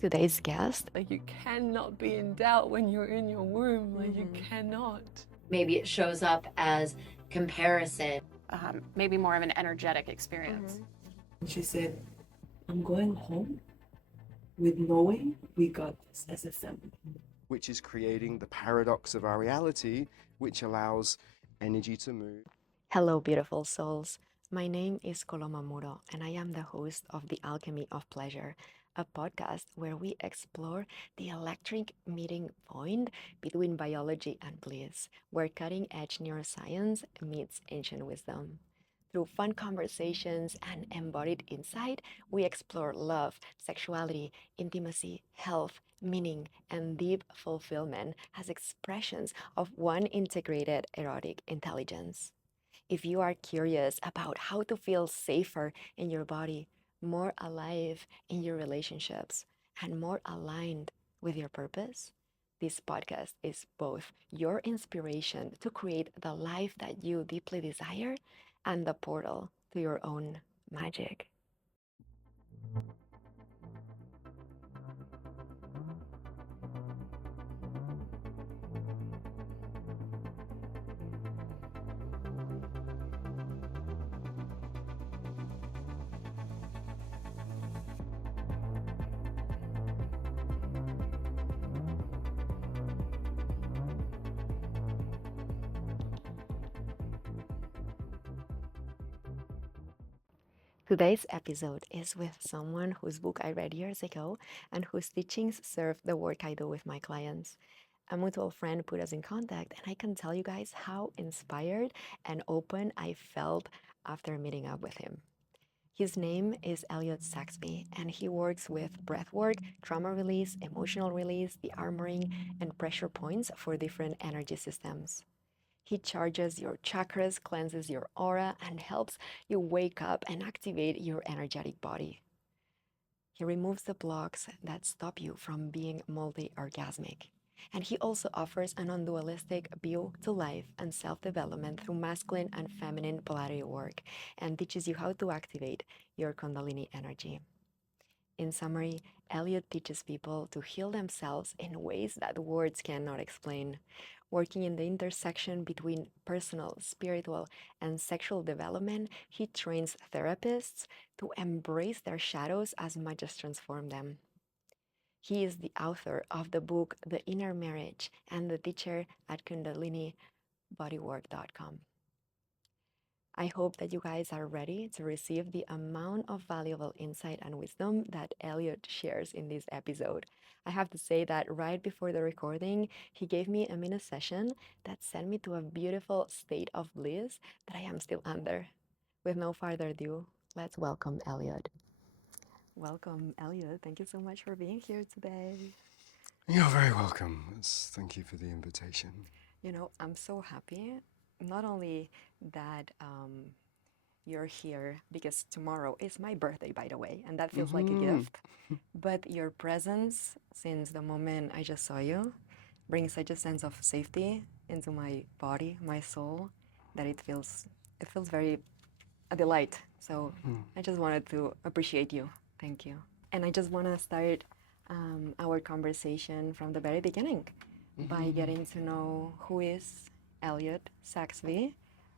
Today's guest, Like, you cannot be in doubt when you're in your womb. Like, you cannot. Maybe it shows up as comparison. Maybe more of an energetic experience. She said, I'm going home with knowing we got this as a family. Which is creating the paradox of our reality, which allows energy to move. hello, beautiful souls. My name is Coloma Muro, and I am the host of The Alchemy of Pleasure, a podcast where we explore the electric meeting point between biology and bliss, where cutting edge neuroscience meets ancient wisdom. Through fun conversations and embodied insight, we explore love, sexuality, intimacy, health, meaning, and deep fulfillment as expressions of one integrated erotic intelligence. If you are curious about how to feel safer in your body, more alive in your relationships, and more aligned with your purpose, this podcast is both your inspiration to create the life that you deeply desire and the portal to your own magic. Today's episode is with someone whose book I read years ago and whose teachings serve the work I do with my clients. A mutual friend put us in contact, and I can tell you guys how inspired and open I felt after meeting up with him. His name is Elliott Saxby, and he works with breathwork, trauma release, emotional release, the armoring, and pressure points for different energy systems. He charges your chakras, cleanses your aura, and helps you wake up and activate your energetic body. He removes the blocks that stop you from being multi-orgasmic. And he also offers a non-dualistic view to life and self-development through masculine and feminine polarity work, and teaches you how to activate your Kundalini energy. In summary, Elliott teaches people to heal themselves in ways that words cannot explain, working in the intersection between personal, spiritual, and sexual development. He trains therapists to embrace their shadows as much as transform them. He is the author of the book The Inner Marriage and the teacher at Kundalini bodywork.com. I hope that you guys are ready to receive the amount of valuable insight and wisdom that Elliott shares in this episode. I have to say that right before the recording, he gave me a mini session that sent me to a beautiful state of bliss that I am still under. With no further ado, let's welcome Elliott. Welcome, Elliott. Thank you so much for being here today. You're very welcome. Thank you for the invitation. You know, I'm so happy, not only that you're here, because tomorrow is my birthday, by the way, and that feels like a gift, but your presence, since the moment I just saw you, brings such a sense of safety into my body, my soul, that it feels very a delight. So I just wanted to appreciate you. Thank you. And I just want to start our conversation from the very beginning by getting to know who is Elliott Saxby.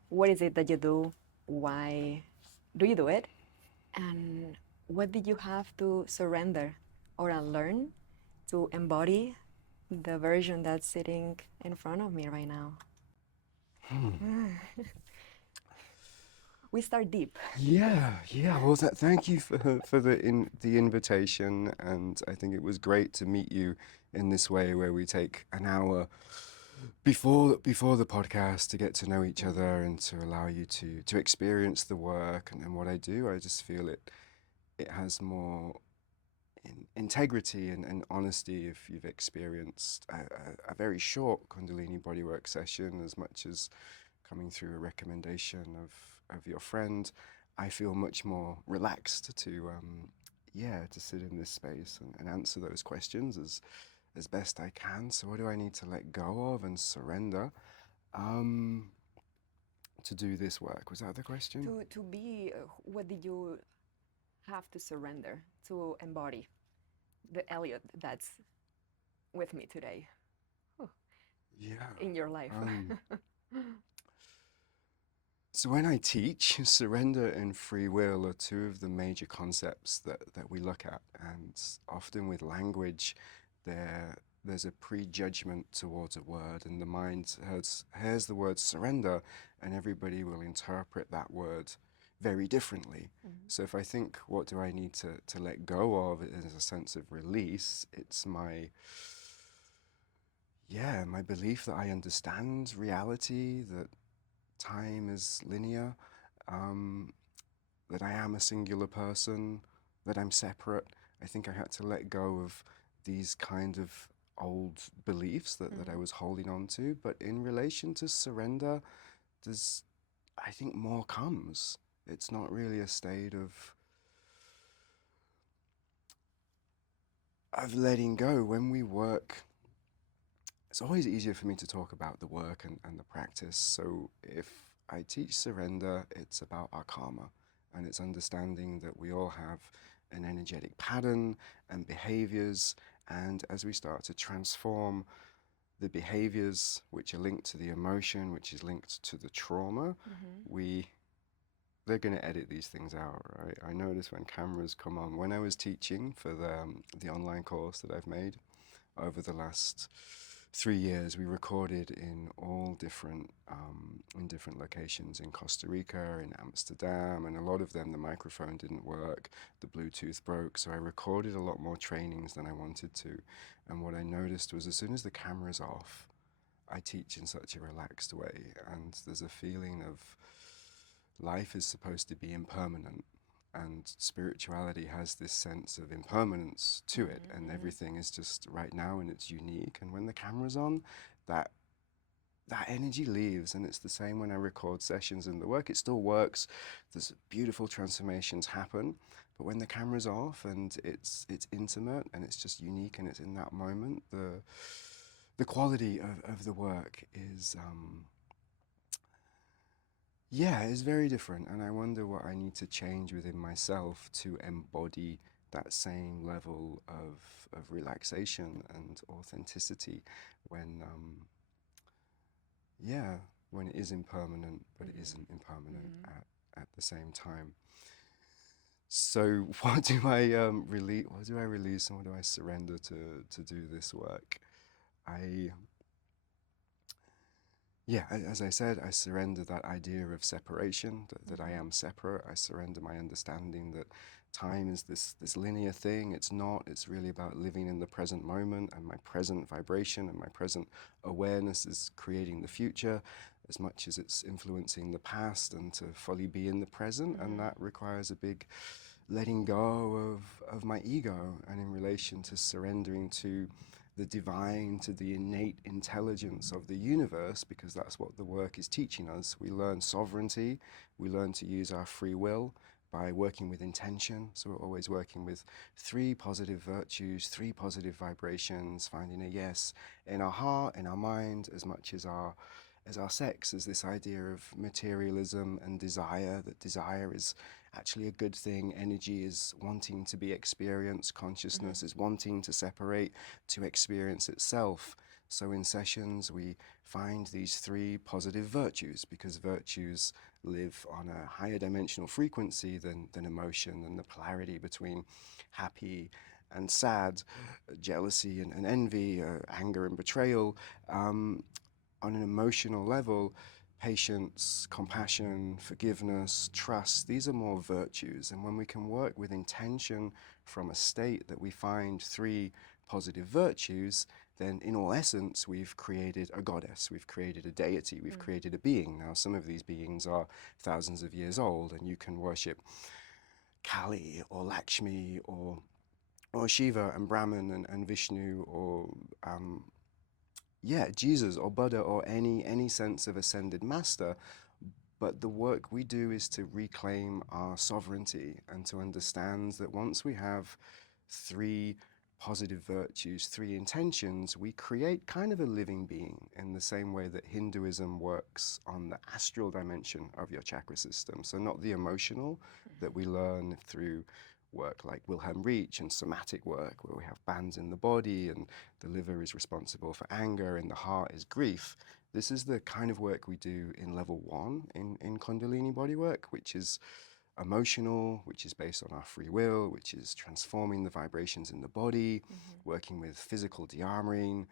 What is it that you do? Why do you do it? And what did you have to surrender or unlearn to embody the version that's sitting in front of me right now? We start deep. Yeah. Well, thank you for the invitation, and I think it was great to meet you in this way, where we take an hour before the podcast to get to know each other and to allow you to experience the work and what I do. I just feel it has more integrity and honesty if you've experienced a very short Kundalini bodywork session, as much as coming through a recommendation of your friend. I feel much more relaxed to sit in this space and answer those questions as best I can. So what do I need to let go of and surrender to do this work? Was that the question? To be, what did you have to surrender to embody the Elliott that's with me today Yeah. in your life? So when I teach, surrender and free will are two of the major concepts that we look at. And often with language, there's a prejudgment towards a word, and the mind hears the word surrender, and everybody will interpret that word very differently. So if I think, what do I need to let go of, it is a sense of release. It's my belief that I understand reality, that time is linear, that I am a singular person, that I'm separate. I think I had to let go of these kind of old beliefs that I was holding on to. But in relation to surrender, I think more comes. It's not really a state of letting go. When we work, it's always easier for me to talk about the work and the practice. So if I teach surrender, it's about our karma, and it's understanding that we all have an energetic pattern and behaviors. And as we start to transform the behaviors which are linked to the emotion, which is linked to the trauma, they're going to edit these things out, right? I notice when cameras come on. When I was teaching for the online course that I've made over the last 3 years, we recorded in all different locations, in Costa Rica, in Amsterdam, and a lot of them the microphone didn't work, the Bluetooth broke, so I recorded a lot more trainings than I wanted to. And what I noticed was, as soon as the camera's off, I teach in such a relaxed way, and there's a feeling of life is supposed to be impermanent, and spirituality has this sense of impermanence to it, and everything is just right now and it's unique. And when the camera's on, that energy leaves. And it's the same when I record sessions and the work, it still works. There's beautiful transformations happen, but when the camera's off and it's intimate and it's just unique and it's in that moment, the quality of the work is is very different. And I wonder what I need to change within myself to embody that same level of relaxation and authenticity when when it is impermanent, but it isn't impermanent at the same time. So what do I release? What do I release, and what do I surrender to do this work? As I said, I surrender that idea of separation, that I am separate. I surrender my understanding that time is this linear thing. It's not. It's really about living in the present moment, and my present vibration and my present awareness is creating the future as much as it's influencing the past, and to fully be in the present. And that requires a big letting go of my ego, and in relation to surrendering to the divine, to the innate intelligence of the universe, because that's what the work is teaching us. We learn sovereignty, we learn to use our free will by working with intention. So we're always working with 3 positive virtues, 3 positive vibrations, finding a yes in our heart, in our mind, as much as our sex, as this idea of materialism and desire, that desire is actually a good thing. Energy is wanting to be experienced. Consciousness is wanting to separate, to experience itself. So in sessions, we find these 3 positive virtues, because virtues live on a higher dimensional frequency than emotion, and the polarity between happy and sad, jealousy and envy, anger and betrayal. On an emotional level, patience, compassion, forgiveness, trust, these are more virtues. And when we can work with intention from a state that we find 3 positive virtues, then in all essence, we've created a goddess, we've created a deity, we've created a being. Now, some of these beings are thousands of years old, and you can worship Kali or Lakshmi or Shiva and Brahman and Vishnu, or Jesus or Buddha, or any sense of ascended master. But the work we do is to reclaim our sovereignty, and to understand that once we have 3 positive virtues, 3 intentions, we create kind of a living being, in the same way that Hinduism works on the astral dimension of your chakra system. So not the emotional that we learn through work like Wilhelm Reach and somatic work, where we have bands in the body and the liver is responsible for anger and the heart is grief. This is the kind of work we do in level 1 in Kundalini bodywork, which is emotional, which is based on our free will, which is transforming the vibrations in the body, working with physical de-armoring,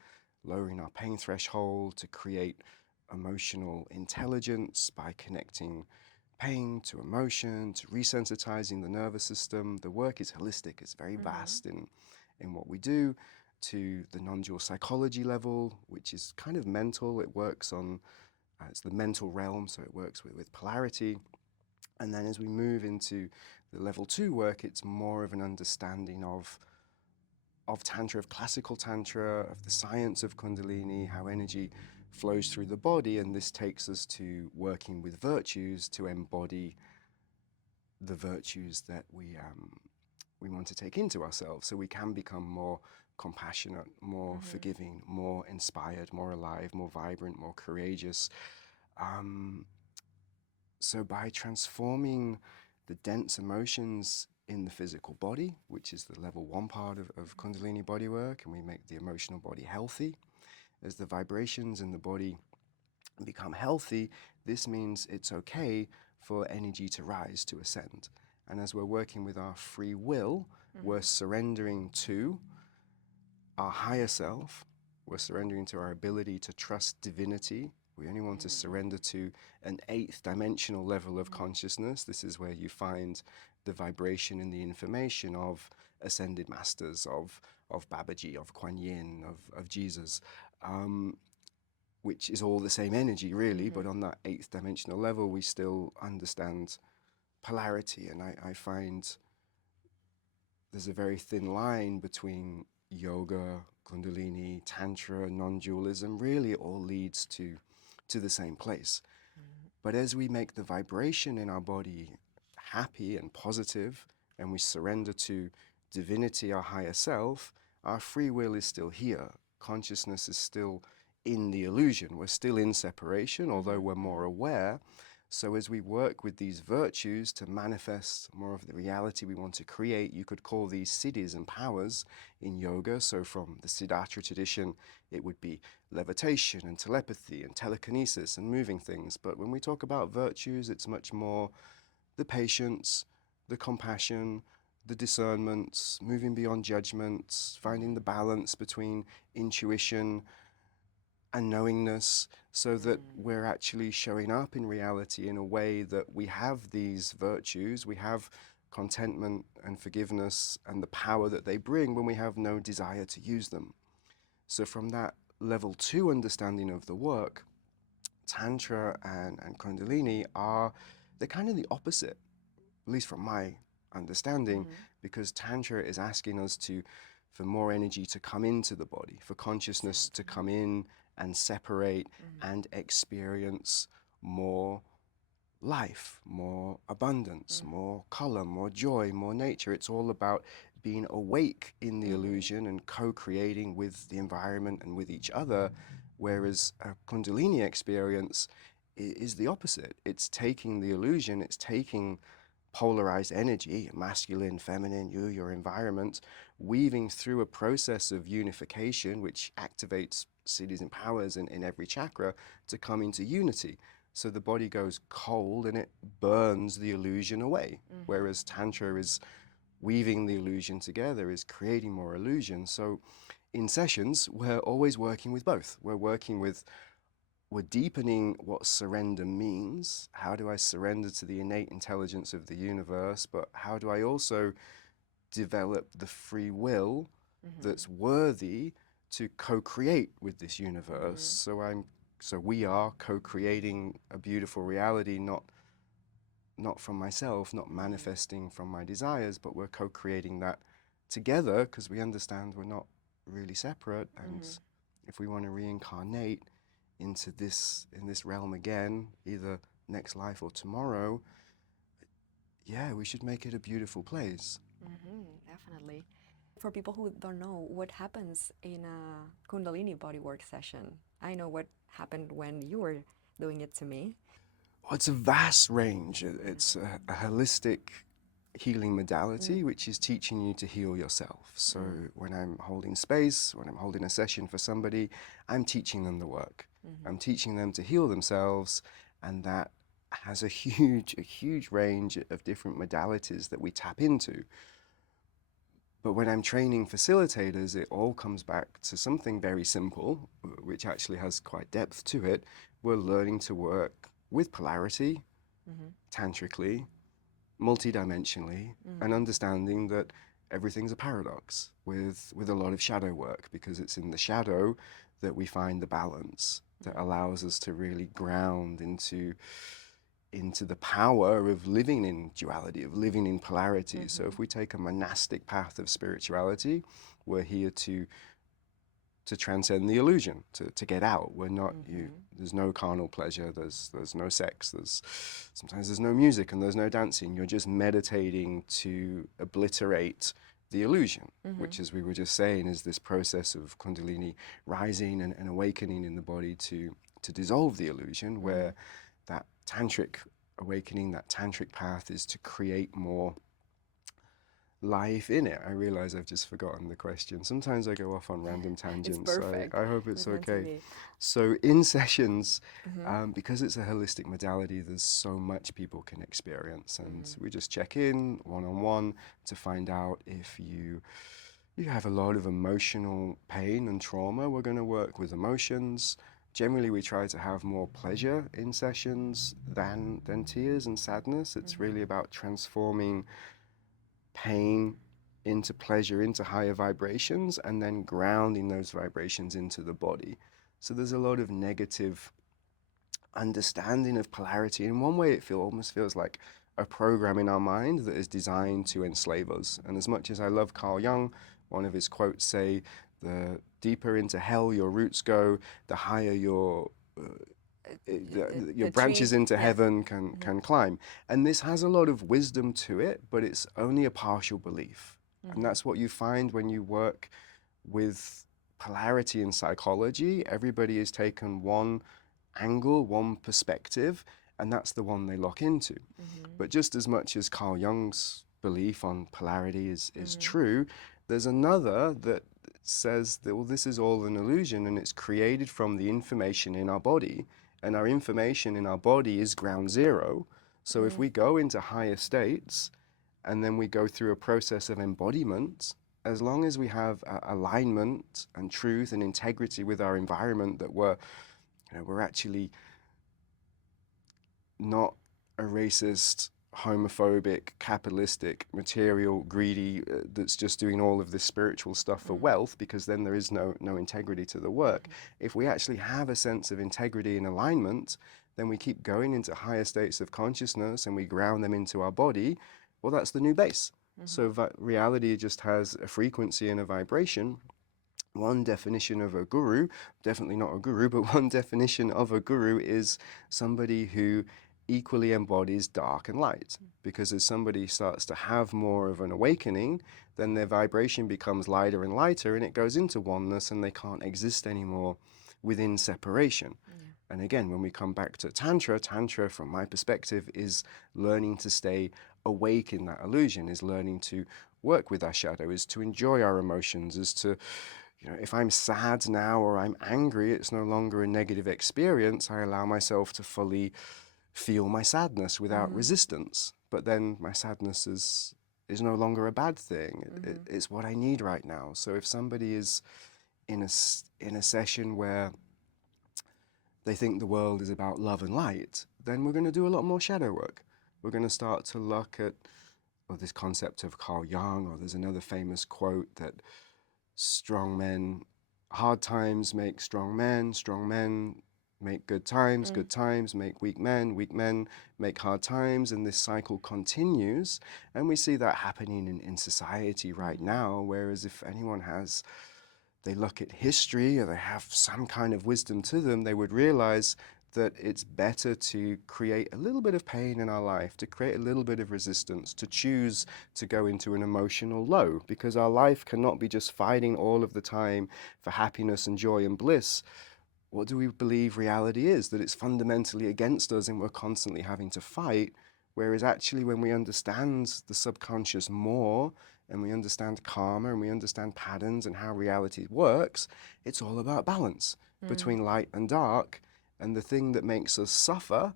lowering our pain threshold to create emotional intelligence by connecting pain to emotion, to resensitizing the nervous system. The work is holistic, it's very vast in what we do, to the non-dual psychology level, which is kind of mental. It works on, it's the mental realm, so it works with polarity. And then as we move into the level 2 work, it's more of an understanding of Tantra, of classical Tantra, of the science of Kundalini, how energy flows through the body. And this takes us to working with virtues to embody the virtues that we want to take into ourselves, so we can become more compassionate, more forgiving, more inspired, more alive, more vibrant, more courageous. So by transforming the dense emotions in the physical body, which is the level 1 part of Kundalini bodywork, and we make the emotional body healthy, as the vibrations in the body become healthy, this means it's okay for energy to rise, to ascend. And as we're working with our free will, we're surrendering to our higher self, we're surrendering to our ability to trust divinity. We only want to surrender to an 8th dimensional level of consciousness. This is where you find the vibration and the information of ascended masters, of Babaji, of Kuan Yin, of Jesus, which is all the same energy really, but on that 8th dimensional level, we still understand polarity. And I find there's a very thin line between yoga, Kundalini, Tantra, non-dualism. Really, it all leads to the same place. But as we make the vibration in our body happy and positive, and we surrender to divinity, our higher self, our free will is still here. Consciousness is still in the illusion. We're still in separation, although we're more aware. So as we work with these virtues to manifest more of the reality we want to create, you could call these siddhis and powers in yoga. So from the Siddhartha tradition, it would be levitation and telepathy and telekinesis and moving things. But when we talk about virtues, it's much more the patience, the compassion, the discernment, moving beyond judgments, finding the balance between intuition and knowingness, so that we're actually showing up in reality in a way that we have these virtues, we have contentment and forgiveness and the power that they bring when we have no desire to use them. So from that level 2 understanding of the work, Tantra and Kundalini they're kind of the opposite, at least from my understanding, because Tantra is asking us for more energy to come into the body, for consciousness to come in and separate and experience more life, more abundance, more color, more joy, more nature. It's all about being awake in the illusion and co-creating with the environment and with each other, whereas a Kundalini experience is the opposite. It's taking the illusion, it's taking polarized energy, masculine, feminine, you, your environment, weaving through a process of unification, which activates siddhis and powers in every chakra to come into unity. So the body goes cold and it burns the illusion away, whereas Tantra is weaving the illusion together, is creating more illusion. So in sessions, we're always working with both. We're deepening what surrender means. How do I surrender to the innate intelligence of the universe? But how do I also develop the free will that's worthy to co-create with this universe? So we are co-creating a beautiful reality, not from myself, not manifesting from my desires, but we're co-creating that together because we understand we're not really separate. And if we want to reincarnate in this realm again, either next life or tomorrow, yeah, we should make it a beautiful place. Definitely. For people who don't know, what happens in a Kundalini bodywork session? I know what happened when you were doing it to me. Well, it's a vast range. It's a holistic healing modality, which is teaching you to heal yourself. So when I'm holding space, when I'm holding a session for somebody, I'm teaching them the work. I'm teaching them to heal themselves, and that has a huge range of different modalities that we tap into. But when I'm training facilitators, it all comes back to something very simple, which actually has quite depth to it. We're learning to work with polarity, tantrically, multidimensionally, and understanding that everything's a paradox with a lot of shadow work, because it's in the shadow that we find the balance that allows us to really ground into the power of living in duality, of living in polarity. So if we take a monastic path of spirituality, we're here to transcend the illusion, to get out. We're not there's no carnal pleasure, there's no sex, sometimes there's no music and there's no dancing. You're just meditating to obliterate the illusion, which, as we were just saying, is this process of Kundalini rising and awakening in the body to dissolve the illusion, where that tantric awakening, that tantric path, is to create more life in it. I realize I've just forgotten the question. Sometimes I go off on random tangents. It's perfect. I hope it's meant to okay. be. So in sessions, because it's a holistic modality, there's so much people can experience, and we just check in one-on-one to find out if you have a lot of emotional pain and trauma. We're going to work with emotions. Generally, we try to have more pleasure in sessions than tears and sadness. It's really about transforming pain into pleasure, into higher vibrations, and then grounding those vibrations into the body. So there's a lot of negative understanding of polarity. In one way, it almost feels like a program in our mind that is designed to enslave us. And as much as I love Carl Jung, one of his quotes say, "The deeper into hell your roots go, the higher your branches into heaven can climb." And this has a lot of wisdom to it, but it's only a partial belief. And that's what you find when you work with polarity in psychology. Everybody is taken one angle, one perspective, and that's the one they lock into. But just as much as Carl Jung's belief on polarity is true, there's another that says that, well, this is all an illusion, and it's created from the information in our body, and our information in our body is ground zero. So if we go into higher states and then we go through a process of embodiment, as long as we have alignment and truth and integrity with our environment, that we're actually not a racist, homophobic, capitalistic, material, greedy, that's just doing all of this spiritual stuff for wealth, because then there is no integrity to the work. If we actually have a sense of integrity and alignment, then we keep going into higher states of consciousness and we ground them into our body. Well, that's the new base. So reality just has a frequency and a vibration. One definition of a guru, definitely not a guru, but one definition of a guru is somebody who equally embodies dark and light. Because as somebody starts to have more of an awakening, then their vibration becomes lighter and lighter, and it goes into oneness, and they can't exist anymore within separation. And again, when we come back to Tantra, from my perspective, is learning to stay awake in that illusion, is learning to work with our shadow, is to enjoy our emotions, is to, if I'm sad now or I'm angry, it's no longer a negative experience. I allow myself to fully feel my sadness without resistance. But then my sadness is no longer a bad thing. It's what I need right now. So if somebody is in a session where they think the world is about love and light, then we're going to do a lot more shadow work. We're going to start to look at this concept of Carl Jung, or there's another famous quote that hard times make strong men make good times make weak men make hard times, and this cycle continues. And we see that happening in society right now, whereas if anyone they look at history or they have some kind of wisdom to them, they would realize that it's better to create a little bit of pain in our life, to create a little bit of resistance, to choose to go into an emotional low, because our life cannot be just fighting all of the time for happiness and joy and bliss. What do we believe reality is? That it's fundamentally against us and we're constantly having to fight. Whereas actually when we understand the subconscious more, and we understand karma, and we understand patterns and how reality works, it's all about balance between light and dark. And the thing that makes us suffer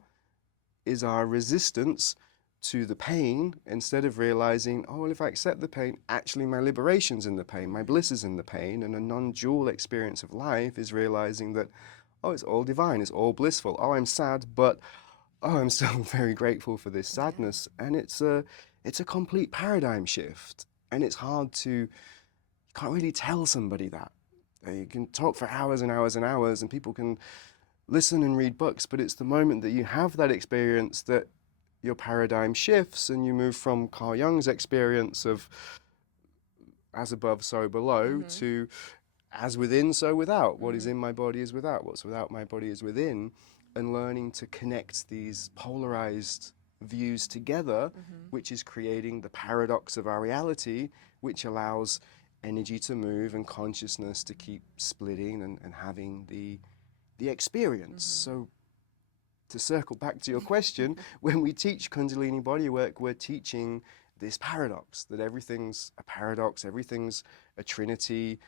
is our resistance to the pain, instead of realizing, oh, well, if I accept the pain, actually my liberation's in the pain, my bliss is in the pain. And a non-dual experience of life is realizing that, oh, it's all divine, it's all blissful. Oh, I'm sad, but oh, I'm still very grateful for this sadness. And it's a complete paradigm shift. And it's hard to, you can't really tell somebody that. You can talk for hours and hours and hours, and people can listen and read books, but it's the moment that you have that experience that your paradigm shifts, and you move from Carl Jung's experience of as above, so below, to as within, so without. What is in my body is without. What's without my body is within. And learning to connect these polarized views together, which is creating the paradox of our reality, which allows energy to move and consciousness to keep splitting and having the experience. So to circle back to your question, when we teach Kundalini bodywork, we're teaching this paradox, that everything's a paradox, everything's a trinity.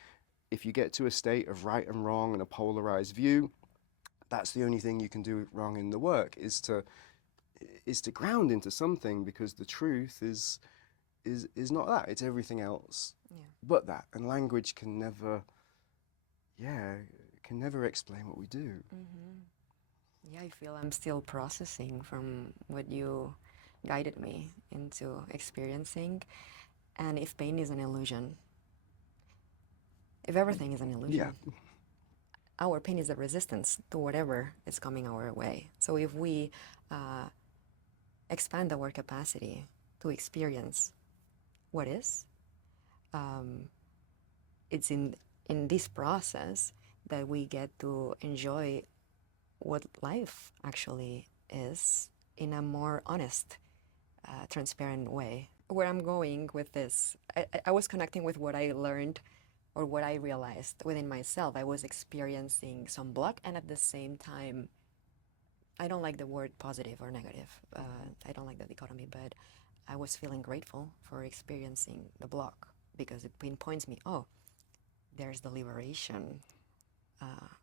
If you get to a state of right and wrong and a polarized view, that's the only thing you can do wrong in the work, is to ground into something, because the truth is not that. It's everything else but that. And language can never explain what we do. Yeah, I feel I'm still processing from what you guided me into experiencing. And if pain is an illusion, if everything is an illusion, our pain is a resistance to whatever is coming our way. So if we expand our capacity to experience what is, it's in this process that we get to enjoy what life actually is in a more honest, transparent way. Where I'm going with this, I was connecting with what I learned or what I realized within myself. I was experiencing some block, and at the same time, I don't like the word positive or negative. I don't like the dichotomy, but I was feeling grateful for experiencing the block, because it pinpoints me, oh, there's the liberation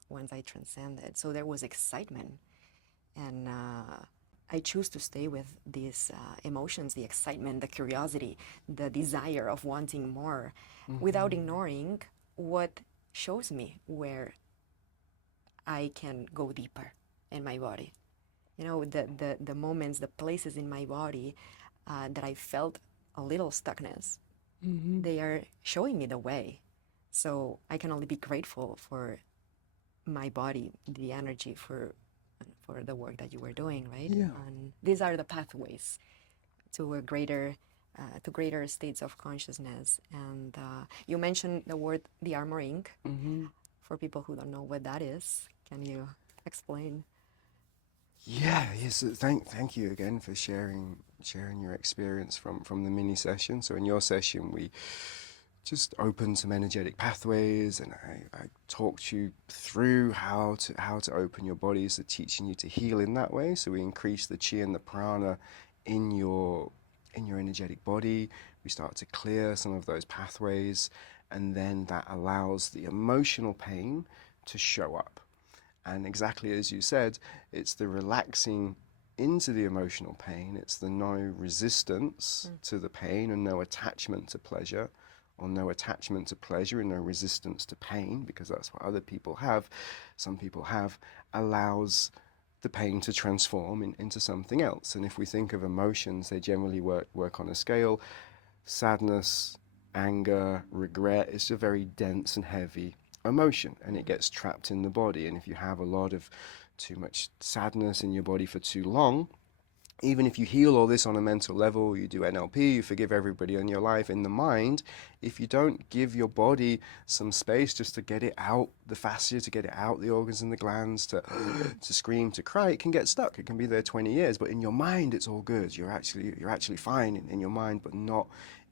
once I transcended. So there was excitement, and I choose to stay with these emotions, the excitement, the curiosity, the desire of wanting more, without ignoring what shows me where I can go deeper in my body. You know, the moments, the places in my body that I felt a little stuckness, they are showing me the way. So I can only be grateful for my body, the energy, for the work that you were doing, right? Yeah. And these are the pathways to a greater states of consciousnness. And you mentioned the word the armoring. For people who don't know what that is, can you explain? Yes. Thank you again for sharing your experience from the mini session. So in your session, we just opened some energetic pathways, and I talked you through how to open your body, so teaching you to heal in that way. So we increase the chi and the prana in your energetic body. We start to clear some of those pathways, and then that allows the emotional pain to show up. And exactly as you said, it's the relaxing into the emotional pain. It's the no resistance to the pain, and no attachment to pleasure, or no attachment to pleasure and no resistance to pain, because that's what other people have, some people have, allows the pain to transform into something else. And if we think of emotions, they generally work on a scale. Sadness, anger, regret, it's a very dense and heavy emotion, and it gets trapped in the body. And if you have a lot of too much sadness in your body for too long, even if you heal all this on a mental level, you do NLP, you forgive everybody in your life, in the mind, if you don't give your body some space just to get it out, the fascia to get it out, the organs and the glands to scream, to cry, it can get stuck. It can be there 20 years, but in your mind, it's all good. You're actually fine in your mind, but not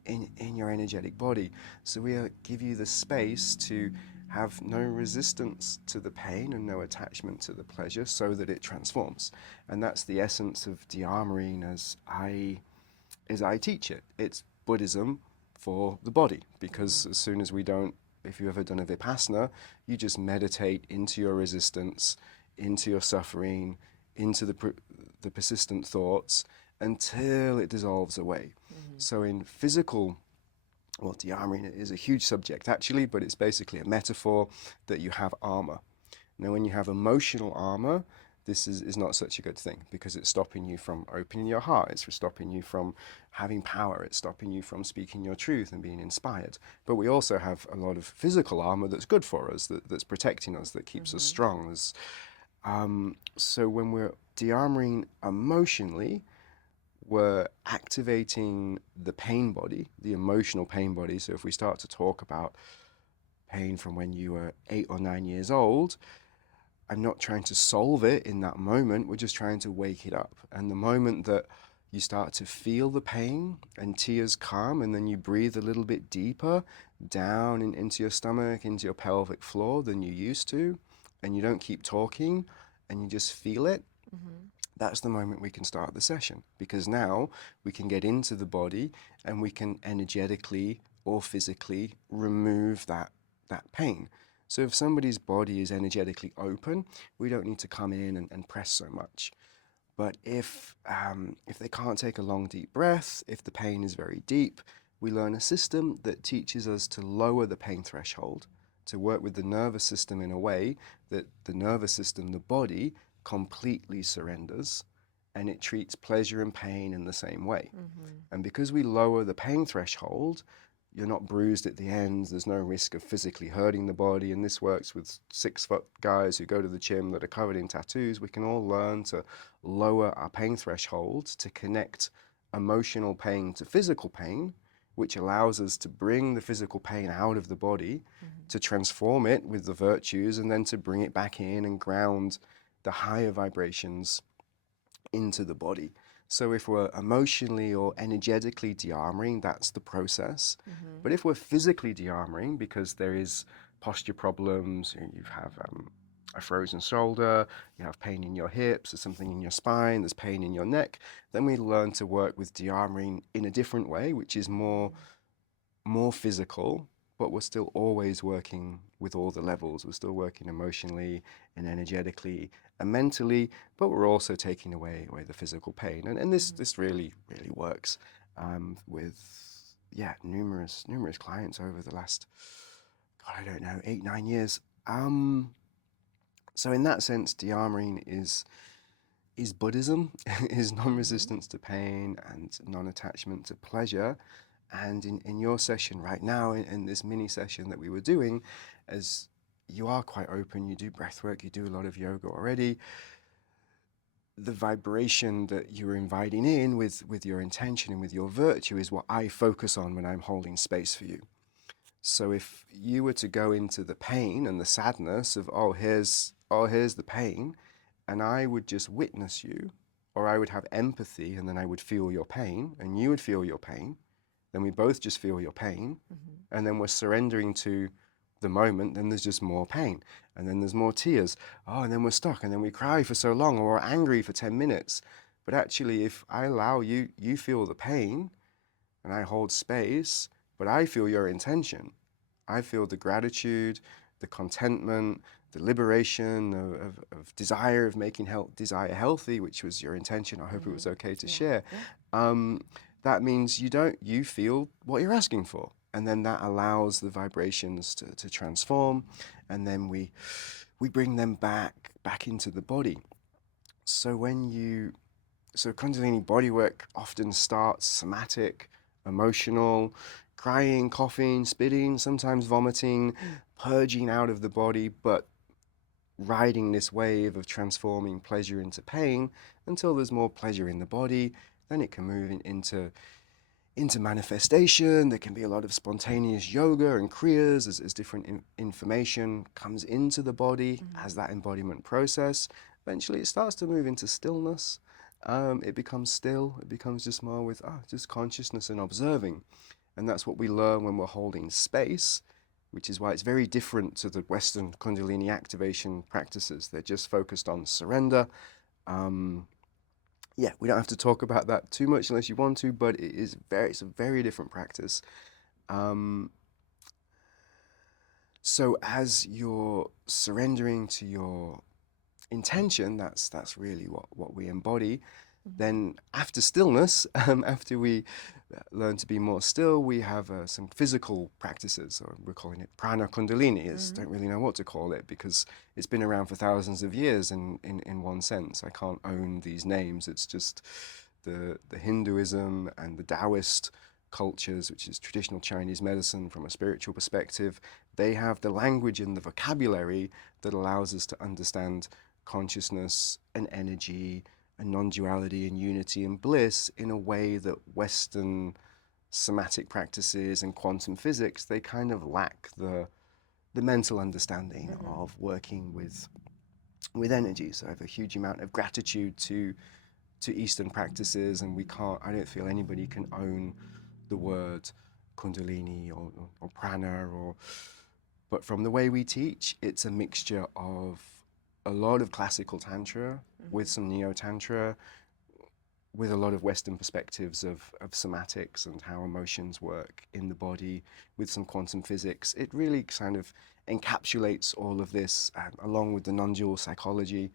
in your energetic body. So we give you the space to have no resistance to the pain and no attachment to the pleasure, so that it transforms. And that's the essence of de-armoring as I teach it. It's Buddhism for the body, because as soon as we don't, if you've ever done a Vipassana, you just meditate into your resistance, into your suffering, into the persistent thoughts until it dissolves away. So in physical, well, de-armoring is a huge subject actually, but it's basically a metaphor that you have armor. Now, when you have emotional armor, this is not such a good thing, because it's stopping you from opening your heart, it's stopping you from having power, it's stopping you from speaking your truth and being inspired. But we also have a lot of physical armor that's good for us, that's protecting us, that keeps us strong. So when we're de-armoring emotionally, we're activating the pain body, the emotional pain body. So if we start to talk about pain from when you were 8 or 9 years old, I'm not trying to solve it in that moment, we're just trying to wake it up. And the moment that you start to feel the pain and tears come, and then you breathe a little bit deeper down into your stomach, into your pelvic floor than you used to, and you don't keep talking and you just feel it, that's the moment we can start the session, because now we can get into the body and we can energetically or physically remove that pain. So if somebody's body is energetically open, we don't need to come in and press so much. But if they can't take a long, deep breath, if the pain is very deep, we learn a system that teaches us to lower the pain threshold, to work with the nervous system in a way that the nervous system, the body, completely surrenders, and it treats pleasure and pain in the same way. And because we lower the pain threshold, you're not bruised at the ends, there's no risk of physically hurting the body. And this works with 6-foot guys who go to the gym that are covered in tattoos. We can all learn to lower our pain threshold, to connect emotional pain to physical pain, which allows us to bring the physical pain out of the body, to transform it with the virtues, and then to bring it back in and ground the higher vibrations into the body. So if we're emotionally or energetically de-armoring, that's the process. But if we're physically de-armoring, because there is posture problems, you have a frozen shoulder, you have pain in your hips, there's something in your spine, there's pain in your neck, then we learn to work with de-armoring in a different way, which is more physical, but we're still always working with all the levels. We're still working emotionally and energetically and mentally, but we're also taking away the physical pain. And this really works with numerous clients over the last, God, I don't know, 8-9 years. So in that sense, de-armoring is Buddhism, is non-resistance to pain and non-attachment to pleasure. And in your session right now, in this mini session that we were doing, as you are quite open, you do breath work, you do a lot of yoga already, the vibration that you're inviting in with your intention and with your virtue is what I focus on when I'm holding space for you. So if you were to go into the pain and the sadness of, here's the pain, and I would just witness you, or I would have empathy, and then I would feel your pain, and you would feel your pain, then we both just feel your pain, and then we're surrendering to the moment, then there's just more pain, and then there's more tears, and then we're stuck, and then we cry for so long, or we're angry for 10 minutes. But actually, if I allow you feel the pain, and I hold space, but I feel your intention, I feel the gratitude, the contentment, the liberation of desire, of making desire healthy, which was your intention. I hope it was okay to share. That means you feel what you're asking for. And then that allows the vibrations to transform. And then we bring them back into the body. So Kundalini bodywork often starts somatic, emotional, crying, coughing, spitting, sometimes vomiting, purging out of the body, but riding this wave of transforming pleasure into pain until there's more pleasure in the body. Then it can move into manifestation. There can be a lot of spontaneous yoga and kriyas as different information comes into the body as that embodiment process. Eventually it starts to move into stillness. It becomes still. It becomes just more with just consciousness and observing. And that's what we learn when we're holding space, which is why it's very different to the Western Kundalini activation practices. They're just focused on surrender. Yeah, we don't have to talk about that too much unless you want to, but it's a very different practice. So as you're surrendering to your intention, that's really what we embody. Then after stillness, after we learn to be more still, we have some physical practices, or we're calling it prana kundalini. Don't really know what to call it because it's been around for thousands of years in one sense. I can't own these names. It's just the Hinduism and the Taoist cultures, which is traditional Chinese medicine from a spiritual perspective. They have the language and the vocabulary that allows us to understand consciousness and energy and non-duality and unity and bliss in a way that Western somatic practices and quantum physics, they kind of lack the mental understanding of working with energy. So I have a huge amount of gratitude to Eastern practices, and I don't feel anybody can own the word Kundalini or prana, but from the way we teach, it's a mixture of a lot of classical tantra with some neo-tantra, with a lot of Western perspectives of somatics and how emotions work in the body, with some quantum physics. It really kind of encapsulates all of this, along with the non-dual psychology.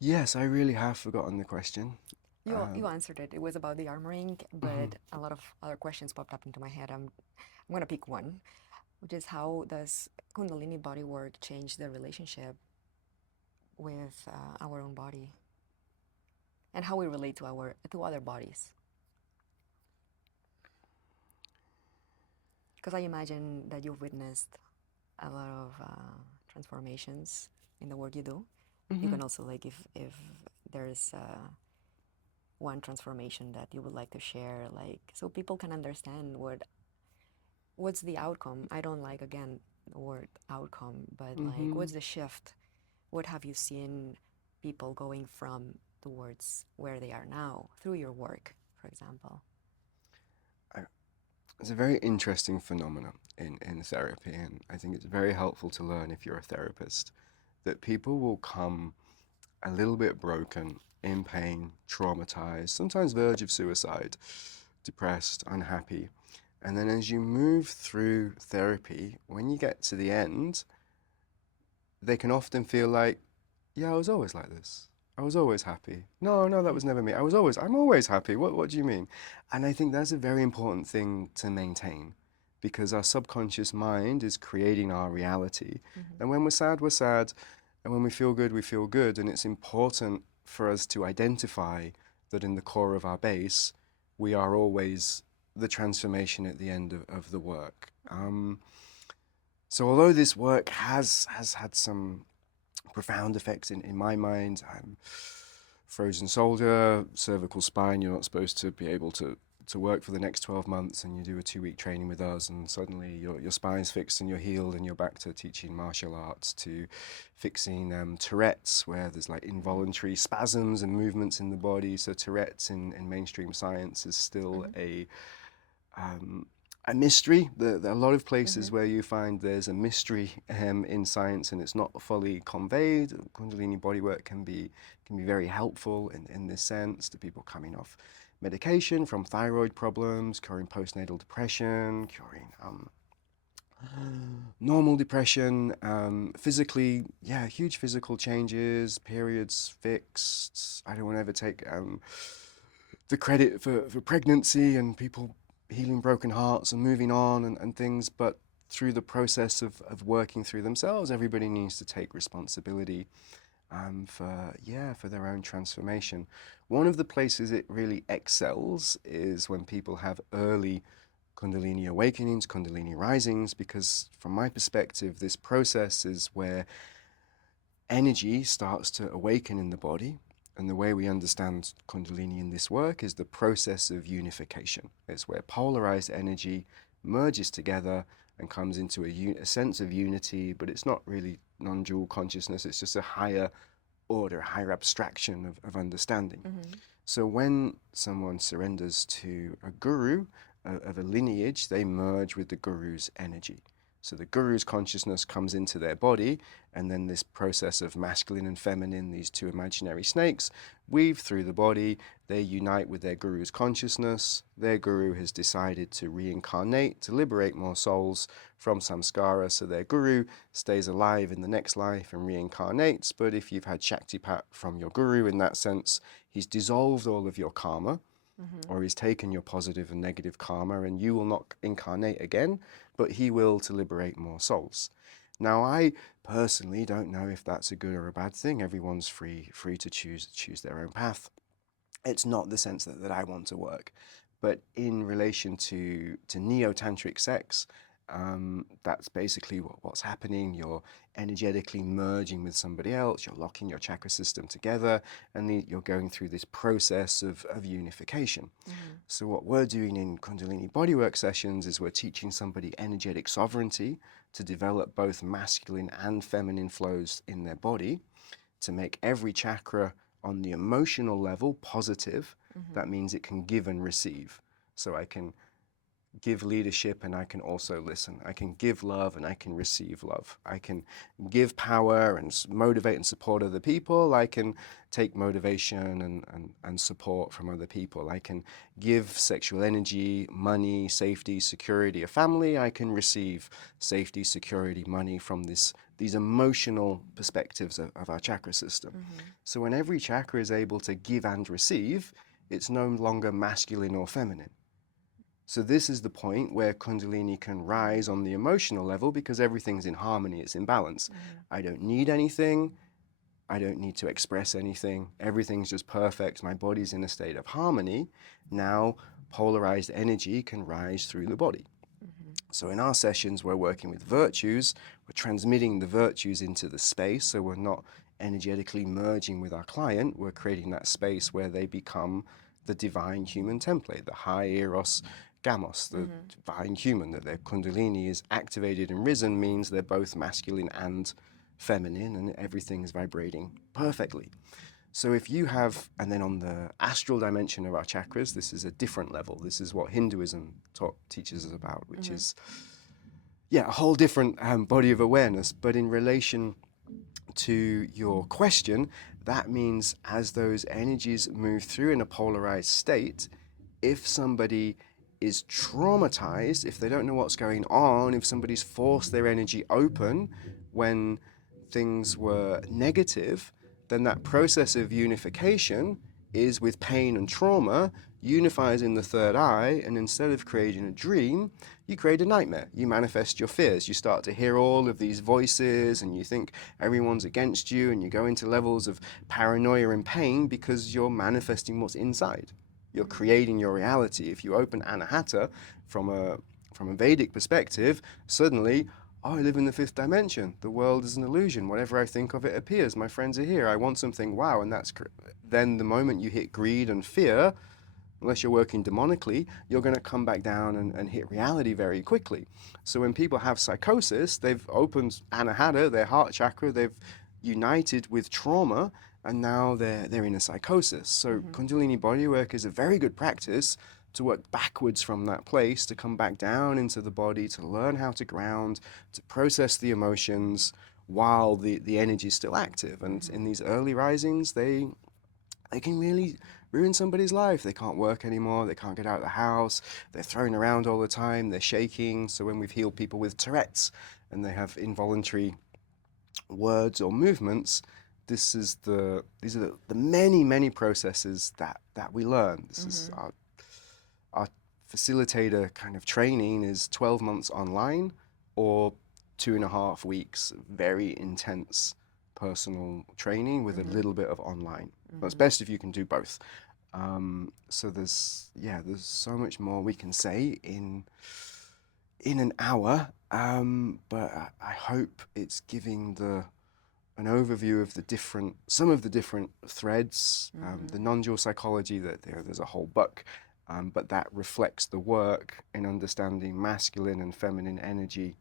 Yes, I really have forgotten the question. You answered it. It was about the armoring, but a lot of other questions popped up into my head. I'm going to pick one, which is how does Kundalini bodywork change the relationship with our own body and how we relate to other bodies? Because I imagine that you've witnessed a lot of transformations in the work you do. You can also, like, if there's one transformation that you would like to share, like, so people can understand what's the outcome. I don't like, again, the word outcome, but like, what's the shift? What have you seen people going from towards where they are now through your work, for example? It's a very interesting phenomenon in therapy, and I think it's very helpful to learn if you're a therapist, that people will come a little bit broken, in pain, traumatized, sometimes verge of suicide, depressed, unhappy. And then as you move through therapy, when you get to the end, they can often feel like, yeah, I was always like this. I was always happy. No, that was never me. I'm always happy. What do you mean? And I think that's a very important thing to maintain, because our subconscious mind is creating our reality. And when we're sad, we're sad. And when we feel good, we feel good. And it's important for us to identify that in the core of our base, we are always the transformation at the end of the work. So although this work has had some profound effects in my mind, I'm frozen shoulder, cervical spine, you're not supposed to be able to work for the next 12 months, and you do a 2-week training with us, and suddenly your spine's fixed and you're healed, and you're back to teaching martial arts, to fixing Tourette's, where there's like involuntary spasms and movements in the body. So Tourette's in mainstream science is still a mystery. There are a lot of places where you find there's a mystery in science, and it's not fully conveyed. Kundalini bodywork can be very helpful in this sense to people coming off medication from thyroid problems, curing postnatal depression, curing normal depression, physically, huge physical changes, periods fixed. I don't want to ever take the credit for pregnancy and people healing broken hearts and moving on and things, but through the process of working through themselves, everybody needs to take responsibility for their own transformation. One of the places it really excels is when people have early Kundalini awakenings, Kundalini risings, because from my perspective, this process is where energy starts to awaken in the body. And the way we understand Kundalini in this work is the process of unification. It's where polarized energy merges together and comes into a sense of unity, but it's not really non-dual consciousness. It's just a higher order, a higher abstraction of understanding. Mm-hmm. So when someone surrenders to a guru of a lineage, they merge with the guru's energy. So the guru's consciousness comes into their body, and then this process of masculine and feminine, these two imaginary snakes, weave through the body. They unite with their guru's consciousness. Their guru has decided to reincarnate, to liberate more souls from samskara. So their guru stays alive in the next life and reincarnates. But if you've had Shaktipat from your guru in that sense, he's dissolved all of your karma, or he's taken your positive and negative karma, and you will not incarnate again, but he will to liberate more souls. Now, I personally don't know if that's a good or a bad thing. Everyone's free to choose their own path. It's not the sense that I want to work. But in relation to neo-tantric sex, that's basically what's happening. You're energetically merging with somebody else, you're locking your chakra system together, and you're going through this process of unification. So what we're doing in Kundalini bodywork sessions is we're teaching somebody energetic sovereignty to develop both masculine and feminine flows in their body, to make every chakra on the emotional level positive. That means it can give and receive. So I can give leadership and I can also listen. I can give love and I can receive love. I can give power and motivate and support other people. I can take motivation and support from other people. I can give sexual energy, money, safety, security, a family. I can receive safety, security, money from these emotional perspectives of our chakra system. So when every chakra is able to give and receive, it's no longer masculine or feminine. So this is the point where Kundalini can rise on the emotional level because everything's in harmony, it's in balance. I don't need anything, I don't need to express anything, everything's just perfect, my body's in a state of harmony. Now polarized energy can rise through the body. So in our sessions, we're working with virtues, we're transmitting the virtues into the space, so we're not energetically merging with our client, we're creating that space where they become the divine human template, the high eros gamos, the divine human, that their Kundalini is activated and risen means they're both masculine and feminine and everything is vibrating perfectly. So if you have, and then on the astral dimension of our chakras, this is a different level. This is what Hinduism teaches us about, which is, a whole different body of awareness. But in relation to your question, that means as those energies move through in a polarized state, if somebody is traumatized, if they don't know what's going on, if somebody's forced their energy open when things were negative, then that process of unification is with pain and trauma, unifies in the third eye, and instead of creating a dream, you create a nightmare. You manifest your fears. You start to hear all of these voices and you think everyone's against you, and you go into levels of paranoia and pain because you're manifesting what's inside. You're creating your reality. If you open Anahata from a Vedic perspective, suddenly, I live in the fifth dimension. The world is an illusion. Whatever I think of, it appears. My friends are here. I want something. Wow. And then the moment you hit greed and fear, unless you're working demonically, you're going to come back down and hit reality very quickly. So when people have psychosis, they've opened Anahata, their heart chakra, they've united with trauma, and now they're in a psychosis. So Kundalini bodywork is a very good practice to work backwards from that place, to come back down into the body, to learn how to ground, to process the emotions while the energy is still active. And in these early risings, they can really ruin somebody's life. They can't work anymore, they can't get out of the house, they're thrown around all the time, they're shaking. So when we've healed people with Tourette's and they have involuntary words or movements, these are the many processes that we learn. This is our facilitator kind of training is 12 months online or 2.5 weeks very intense personal training with a little bit of online. But it's best if you can do both. So there's so much more we can say in an hour, but I hope it's giving an overview of some of the different threads, the non-dual psychology, that there's a whole book, but that reflects the work in understanding masculine and feminine energy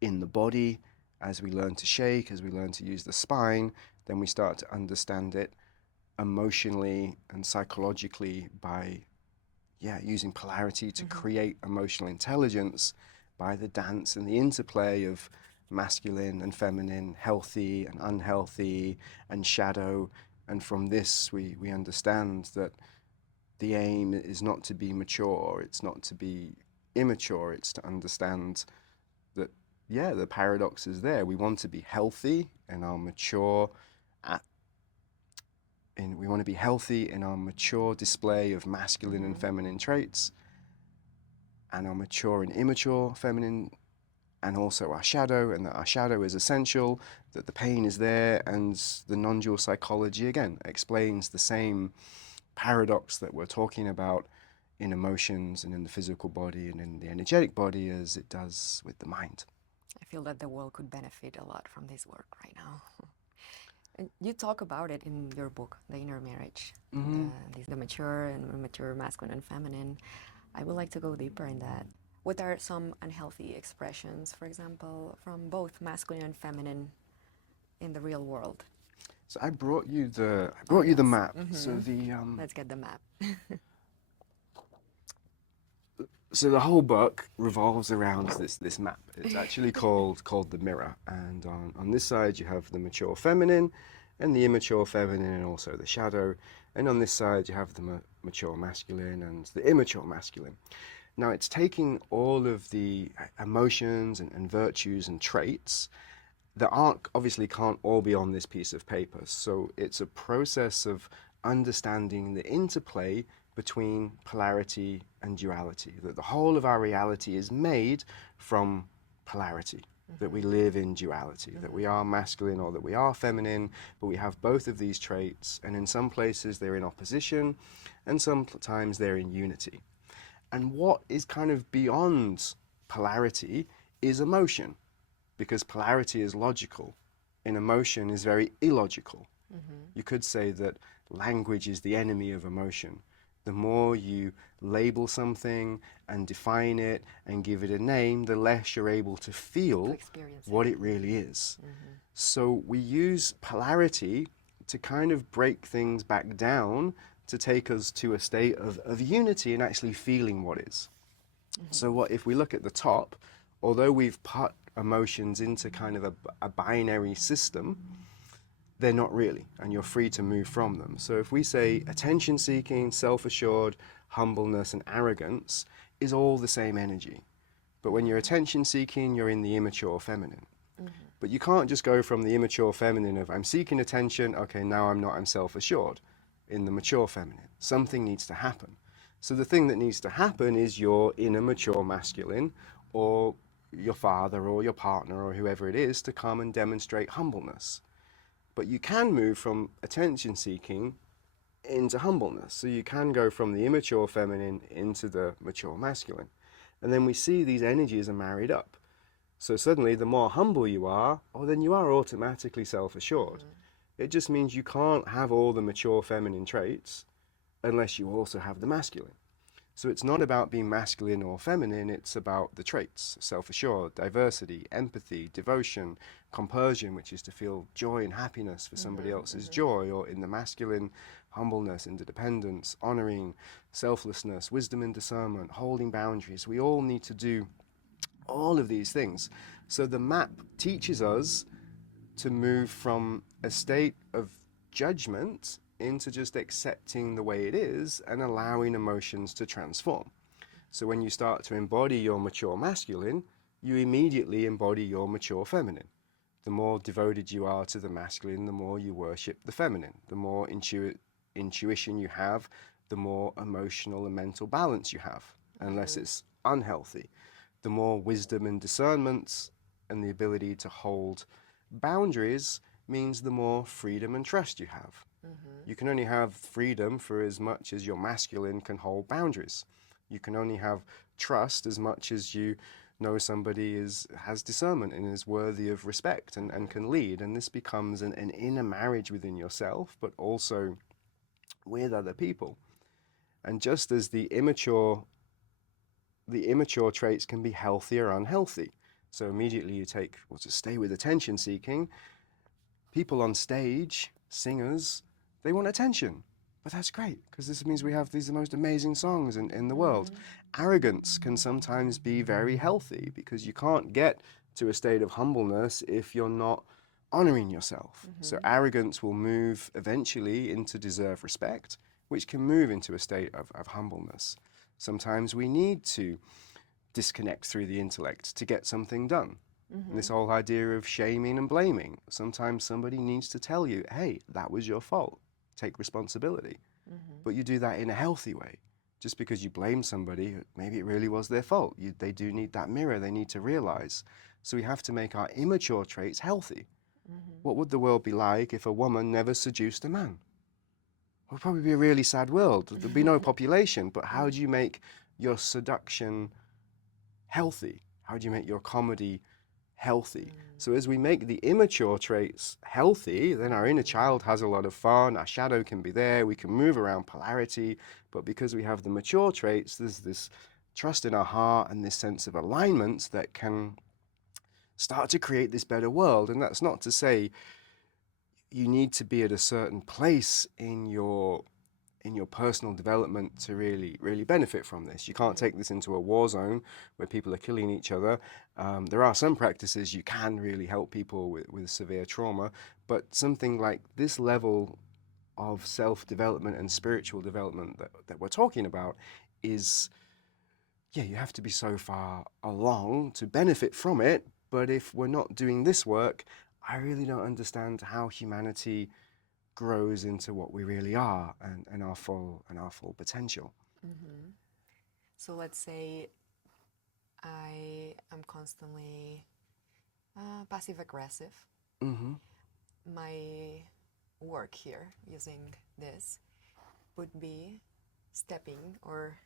in the body. As we learn to shake, as we learn to use the spine, then we start to understand it emotionally and psychologically by using polarity to create emotional intelligence by the dance and the interplay of masculine and feminine, healthy and unhealthy, and shadow. And from this, we understand that the aim is not to be mature, it's not to be immature, it's to understand that, the paradox is there. We want to be healthy in our mature we want to be healthy in our mature display of masculine and feminine traits, and our mature and immature feminine, and also our shadow, and that our shadow is essential, that the pain is there, and the non-dual psychology, again, explains the same paradox that we're talking about in emotions and in the physical body and in the energetic body as it does with the mind. I feel that the world could benefit a lot from this work right now. And you talk about it in your book, The Inner Marriage, the mature and immature masculine and feminine. I would like to go deeper in that. What are some unhealthy expressions, for example, from both masculine and feminine in the real world? So I brought you the map. So Let's get the map. So the whole book revolves around this map. It's actually called the mirror, and on this side you have the mature feminine and the immature feminine, and also the shadow, and on this side you have the mature masculine and the immature masculine. Now it's taking all of the emotions and virtues and traits that obviously can't all be on this piece of paper. So it's a process of understanding the interplay between polarity and duality, that the whole of our reality is made from polarity, that we live in duality, that we are masculine or that we are feminine, but we have both of these traits, and in some places they're in opposition, and sometimes they're in unity. And what is kind of beyond polarity is emotion, because polarity is logical and emotion is very illogical. You could say that language is the enemy of emotion. The more you label something and define it and give it a name, the less you're able to feel what it really is. So we use polarity to kind of break things back down to take us to a state of unity and actually feeling what is. So if we look at the top, although we've put emotions into kind of a binary system, they're not really, and you're free to move from them. So if we say attention-seeking, self-assured, humbleness, and arrogance is all the same energy. But when you're attention-seeking, you're in the immature feminine. But you can't just go from the immature feminine of I'm seeking attention, okay, now I'm not, I'm self-assured, in the mature feminine. Something needs to happen. So the thing that needs to happen is your inner mature masculine, or your father or your partner or whoever it is, to come and demonstrate humbleness. But you can move from attention-seeking into humbleness. So you can go from the immature feminine into the mature masculine. And then we see these energies are married up. So suddenly, the more humble you are, then you are automatically self-assured. It just means you can't have all the mature feminine traits unless you also have the masculine. So it's not about being masculine or feminine, it's about the traits: self-assured, diversity, empathy, devotion, compersion, which is to feel joy and happiness for somebody else's joy, or in the masculine, humbleness, interdependence, honoring, selflessness, wisdom and discernment, holding boundaries. We all need to do all of these things. So the map teaches us to move from a state of judgment into just accepting the way it is and allowing emotions to transform. So when you start to embody your mature masculine, you immediately embody your mature feminine. The more devoted you are to the masculine, the more you worship the feminine. The more intuition you have, the more emotional and mental balance you have, unless it's unhealthy. The more wisdom and discernment and the ability to hold boundaries means the more freedom and trust you have. You can only have freedom for as much as your masculine can hold boundaries. You can only have trust as much as you know somebody has discernment and is worthy of respect and can lead. And this becomes an inner marriage within yourself, but also with other people. And just as the immature traits can be healthy or unhealthy. So immediately you take, to stay with attention seeking, people on stage, singers, they want attention. But that's great, because this means we have these the most amazing songs in the world. Arrogance can sometimes be very healthy, because you can't get to a state of humbleness if you're not honoring yourself. So arrogance will move eventually into deserved respect, which can move into a state of humbleness. Sometimes we need to disconnect through the intellect to get something done. And this whole idea of shaming and blaming. Sometimes somebody needs to tell you, hey, that was your fault. Take responsibility. But you do that in a healthy way. Just because you blame somebody, maybe it really was their fault. They do need that mirror. They need to realize. So we have to make our immature traits healthy. What would the world be like if a woman never seduced a man? It would probably be a really sad world. There'd be no population. But how do you make your seduction healthy? How do you make your comedy healthy? So as we make the immature traits healthy, then our inner child has a lot of fun, our shadow can be there, we can move around polarity, but because we have the mature traits, there's this trust in our heart and this sense of alignment that can start to create this better world. And that's not to say you need to be at a certain place in your personal development to really benefit from this. You can't take this into a war zone where people are killing each other. There are some practices you can really help people with severe trauma, but something like this level of self-development and spiritual development that we're talking about is, yeah, you have to be so far along to benefit from it. But if we're not doing this work, I really don't understand how humanity grows into what we really are and our full potential. So let's say I am constantly passive aggressive. My work here using this would be stepping or...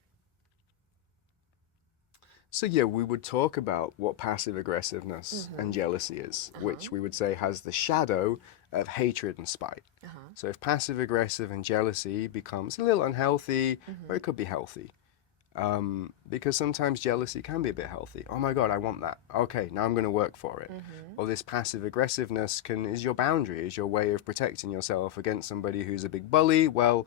So yeah, we would talk about what passive aggressiveness and jealousy is, which we would say has the shadow of hatred and spite. So if passive aggressive and jealousy becomes a little unhealthy, or it could be healthy, because sometimes jealousy can be a bit healthy. Oh my God, I want that. Okay, now I'm going to work for it. Or this passive aggressiveness is your boundary, is your way of protecting yourself against somebody who's a big bully. Well,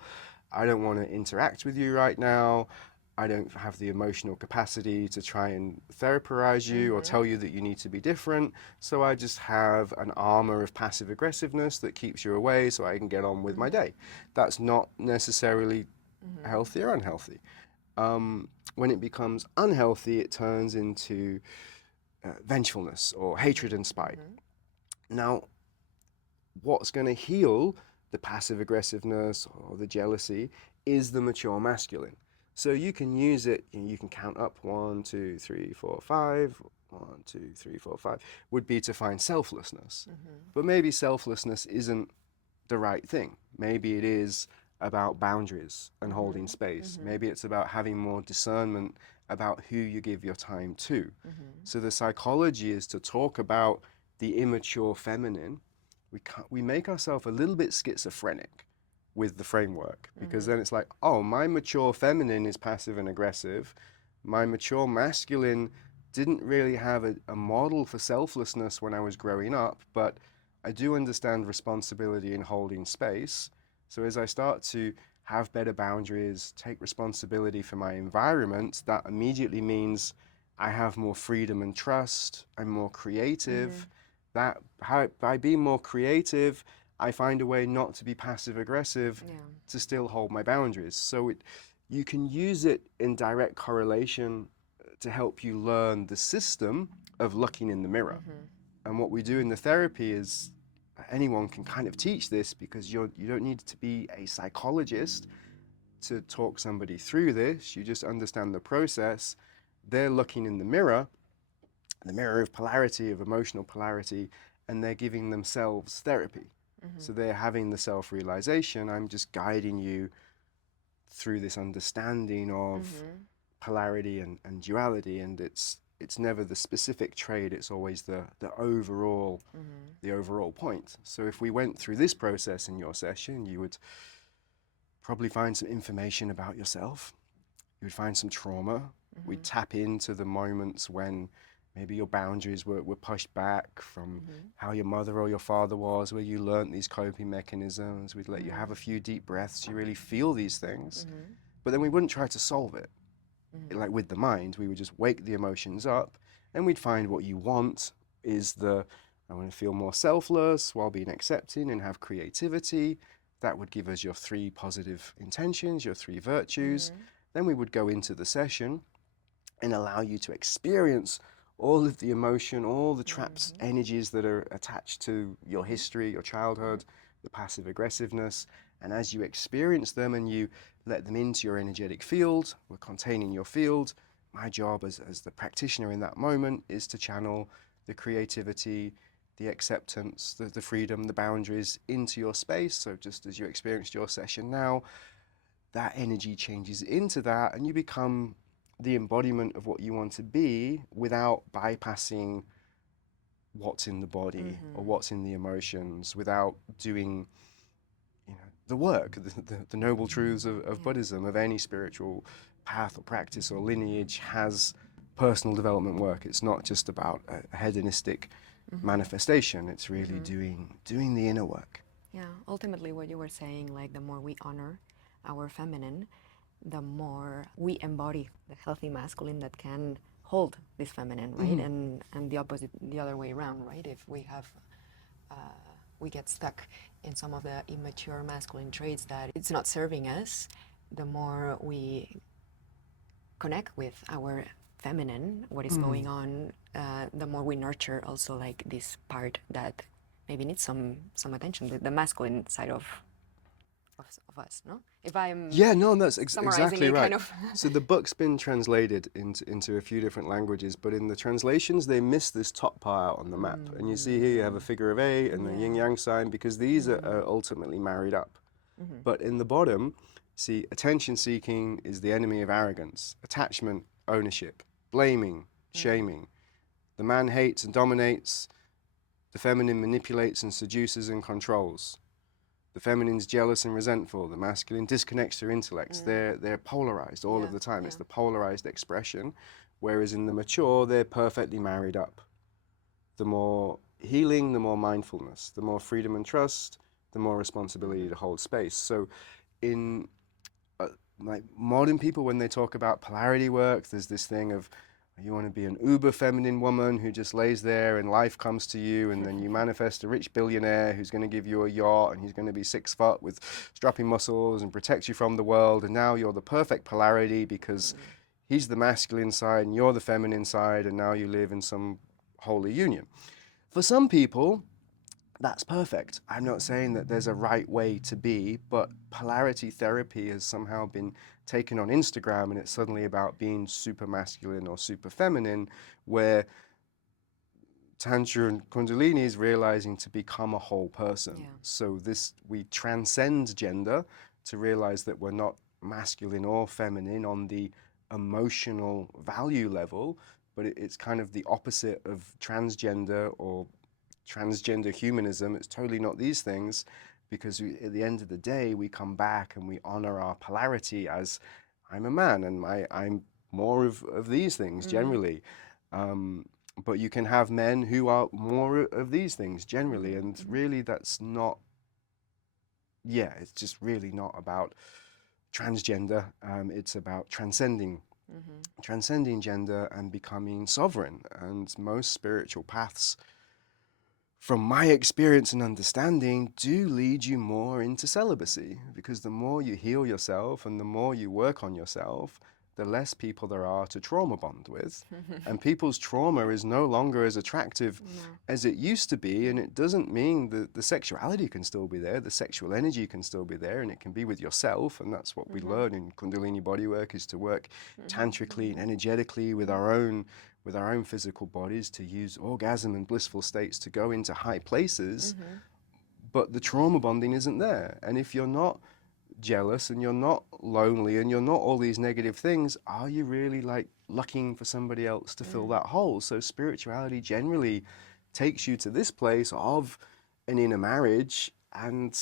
I don't want to interact with you right now. I don't have the emotional capacity to try and therapize you or tell you that you need to be different. So I just have an armor of passive aggressiveness that keeps you away so I can get on with my day. That's not necessarily healthy or unhealthy. When it becomes unhealthy, it turns into vengefulness or hatred and spite. Now, what's going to heal the passive aggressiveness or the jealousy is the mature masculine. So you can use it, you can count up 1, 2, 3, 4, 5. 1, 2, 3, 4, 5 would be to find selflessness. But maybe selflessness isn't the right thing. Maybe it is about boundaries and holding space. Maybe it's about having more discernment about who you give your time to. So the psychology is to talk about the immature feminine. We make ourselves a little bit schizophrenic with the framework, because then it's like, oh, my mature feminine is passive and aggressive. My mature masculine didn't really have a model for selflessness when I was growing up, but I do understand responsibility in holding space. So as I start to have better boundaries, take responsibility for my environment, that immediately means I have more freedom and trust. I'm more creative. By being more creative, I find a way not to be passive aggressive, to still hold my boundaries. So you can use it in direct correlation to help you learn the system of looking in the mirror. And what we do in the therapy is, anyone can kind of teach this, because you don't need to be a psychologist to talk somebody through this. You just understand the process. They're looking in the mirror of polarity, of emotional polarity, and they're giving themselves therapy. So they're having the self-realization. I'm just guiding you through this understanding of polarity and duality, and it's never the specific trait, it's always the overall point. So if we went through this process in your session, you would probably find some information about yourself. You would find some trauma. We'd tap into the moments when Maybe your boundaries were pushed back from how your mother or your father was, where you learnt these coping mechanisms. We'd let you have a few deep breaths, you really feel these things, but then we wouldn't try to solve it. Like with the mind, we would just wake the emotions up, and we'd find what you want is I want to feel more selfless while being accepting and have creativity. That would give us your 3 positive intentions, your 3 virtues. Then we would go into the session and allow you to experience all of the emotion, all the traps, energies that are attached to your history, your childhood, the passive aggressiveness. And as you experience them and you let them into your energetic field, we're containing your field. My job as the practitioner in that moment is to channel the creativity, the acceptance, the freedom, the boundaries into your space. So just as you experienced your session now, that energy changes into that and you become the embodiment of what you want to be without bypassing what's in the body or what's in the emotions, without doing the work, the noble truths of Buddhism, of any spiritual path or practice or lineage has personal development work. It's not just about a hedonistic manifestation. It's really doing the inner work. Yeah, ultimately what you were saying, like the more we honor our feminine, the more we embody the healthy masculine that can hold this feminine, right? And the opposite, the other way around, right? If we have, we get stuck in some of the immature masculine traits that it's not serving us, the more we connect with our feminine, what is going on, the more we nurture also like this part that maybe needs some attention, the masculine side of us, no? If I'm That's summarizing exactly it right. kind of. So the book's been translated into a few different languages, but in the translations they miss this top part out on the map. And you see here you have a figure of 8 and the yin yang sign, because these are ultimately married up. But in the bottom, see, attention seeking is the enemy of arrogance, attachment, ownership, blaming, shaming. The man hates and dominates, the feminine manipulates and seduces and controls. The feminine's jealous and resentful. The masculine disconnects their intellects. They're polarized all of the time. It's the polarized expression. Whereas in the mature, they're perfectly married up. The more healing, the more mindfulness. The more freedom and trust, the more responsibility to hold space. So in like modern people, when they talk about polarity work, there's this thing of you want to be an uber feminine woman who just lays there and life comes to you, and then you manifest a rich billionaire who's going to give you a yacht and he's going to be 6 foot with strapping muscles and protect you from the world, and now you're the perfect polarity because he's the masculine side and you're the feminine side, and now you live in some holy union. For some people, that's perfect. I'm not saying that there's a right way to be, but polarity therapy has somehow been taken on Instagram, and it's suddenly about being super masculine or super feminine, where Tantra and Kundalini is realizing to become a whole person. So we transcend gender to realize that we're not masculine or feminine on the emotional value level, but it's kind of the opposite of transgender or transgender humanism. It's totally not these things, because at the end of the day, we come back and we honor our polarity as I'm a man and I'm more of these things generally. But you can have men who are more of these things generally. And really that's not, it's just really not about transgender. It's about transcending gender and becoming sovereign. And most spiritual paths, from my experience and understanding, do lead you more into celibacy, because the more you heal yourself and the more you work on yourself, the less people there are to trauma bond with. And people's trauma is no longer as attractive as it used to be. And it doesn't mean that the sexuality can still be there, the sexual energy can still be there, and it can be with yourself. And that's what we learn in Kundalini bodywork, is to work tantrically and energetically with our own physical bodies, to use orgasm and blissful states to go into high places. But the trauma bonding isn't there. And if you're not jealous and you're not lonely and you're not all these negative things, are you really like looking for somebody else to fill that hole? So spirituality generally takes you to this place of an inner marriage, and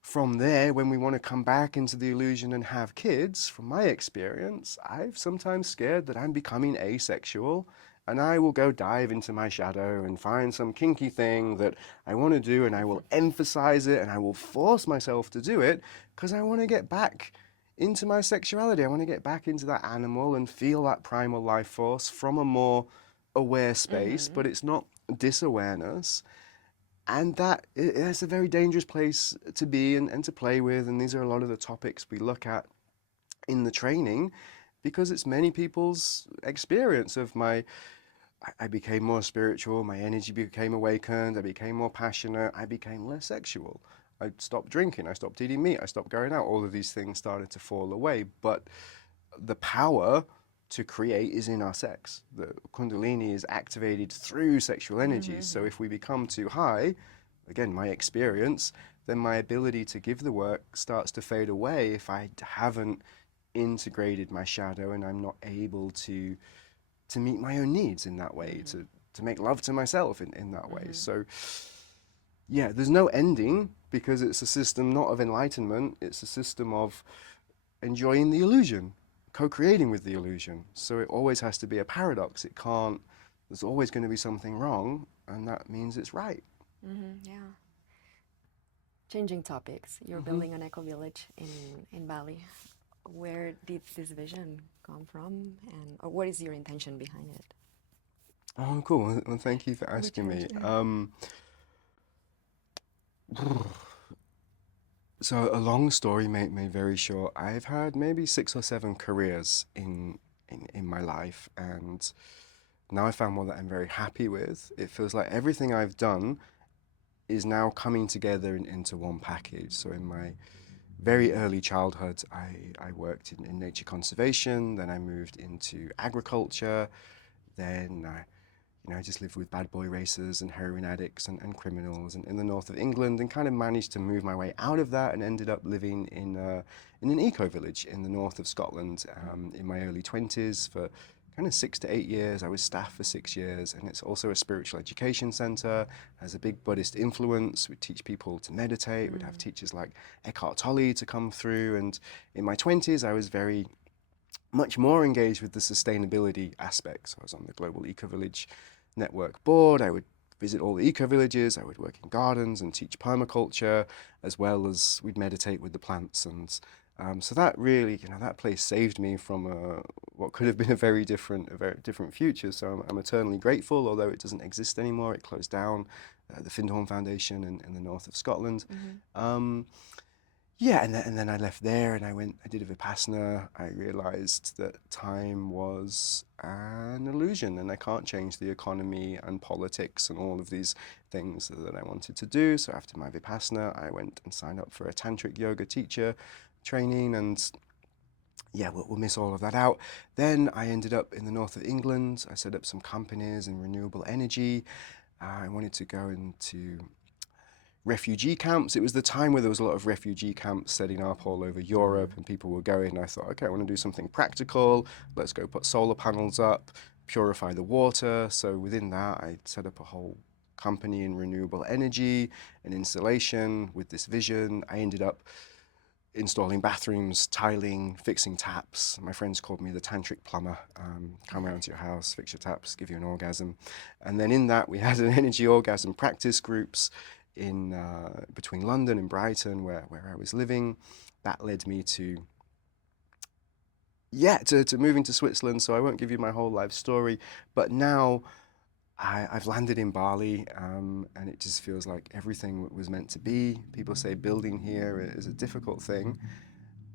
from there, when we want to come back into the illusion and have kids, from my experience, I've sometimes scared that I'm becoming asexual and I will go dive into my shadow and find some kinky thing that I want to do, and I will emphasize it, and I will force myself to do it because I want to get back into my sexuality. I want to get back into that animal and feel that primal life force from a more aware space, but it's not disawareness. And that is a very dangerous place to be and to play with. And these are a lot of the topics we look at in the training because it's many people's experience of I became more spiritual, my energy became awakened, I became more passionate, I became less sexual. I stopped drinking, I stopped eating meat, I stopped going out. All of these things started to fall away. But the power to create is in our sex. The Kundalini is activated through sexual energies. So if we become too high, again, my experience, then my ability to give the work starts to fade away if I haven't integrated my shadow and I'm not able to meet my own needs in that way, to make love to myself in that way. So yeah, there's no ending because it's a system not of enlightenment, it's a system of enjoying the illusion, co-creating with the illusion. So it always has to be a paradox. It can't, there's always going to be something wrong, and that means it's right. Yeah. Changing topics. You're building an eco village in Bali. Where did this vision come from, and or what is your intention behind it? Oh, cool. Well, thank you for asking me. So a long story made very short. I've had maybe 6 or 7 careers in my life, and now I found one that I'm very happy with. It feels like everything I've done is now coming together into one package. So in my very early childhood, I worked in nature conservation, then I moved into agriculture, then I just lived with bad boy racers and heroin addicts and criminals in the north of England, and kind of managed to move my way out of that and ended up living in an eco village in the north of Scotland in my early 20s for kind of 6 to 8 years. I was staff for 6 years, and it's also a spiritual education center, has a big Buddhist influence. We teach people to meditate. We'd have teachers like Eckhart Tolle to come through, and in my 20s I was very much more engaged with the sustainability aspects. I was on the Global Eco Village Network board. I would visit all the eco villages. I would work in gardens and teach permaculture, as well as we'd meditate with the plants. And so that really, that place saved me from what could have been a very different future. So I'm eternally grateful, although it doesn't exist anymore. It closed down, the Findhorn Foundation in the north of Scotland. Yeah, and then I left there and I did a Vipassana. I realized that time was an illusion and I can't change the economy and politics and all of these things that I wanted to do. So after my Vipassana, I went and signed up for a tantric yoga teacher training, and yeah, we'll miss all of that out. Then I ended up in the north of England. I set up some companies in renewable energy. I wanted to go into refugee camps. It was the time where there was a lot of refugee camps setting up all over Europe and people were going, and I thought, okay, I want to do something practical. Let's go put solar panels up, purify the water. So within that, I set up a whole company in renewable energy and installation with this vision. I ended up installing bathrooms, tiling, fixing taps. My friends called me the tantric plumber. Come around to your house, fix your taps, give you an orgasm. And then in that, we had an energy orgasm practice groups in between London and Brighton, where I was living. That led me to moving to Switzerland. So I won't give you my whole life story, but now I've landed in Bali, and it just feels like everything was meant to be. People say building here is a difficult thing,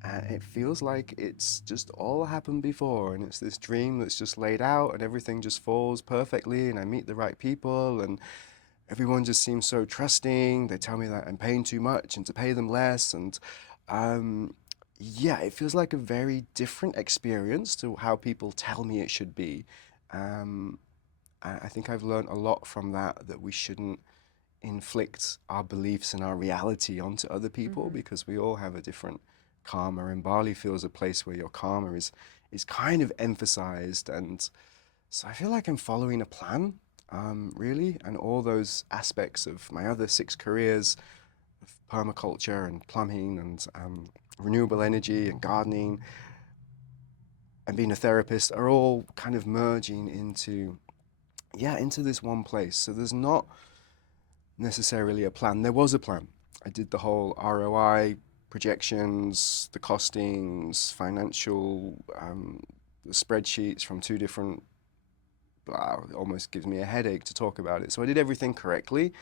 and it feels like it's just all happened before, and it's this dream that's just laid out, and everything just falls perfectly, and I meet the right people, and everyone just seems so trusting. They tell me that I'm paying too much and to pay them less, and it feels like a very different experience to how people tell me it should be. I think I've learned a lot from that we shouldn't inflict our beliefs and our reality onto other people because we all have a different karma, and Bali feels a place where your karma is kind of emphasized, and so I feel like I'm following a plan, really, and all those aspects of my other 6 careers of permaculture and plumbing and renewable energy and gardening and being a therapist are all kind of merging into yeah, into this one place. So there's not necessarily a plan. There was a plan. I did the whole ROI projections, the costings, financial spreadsheets from two different. Wow, it almost gives me a headache to talk about it. So I did everything correctly,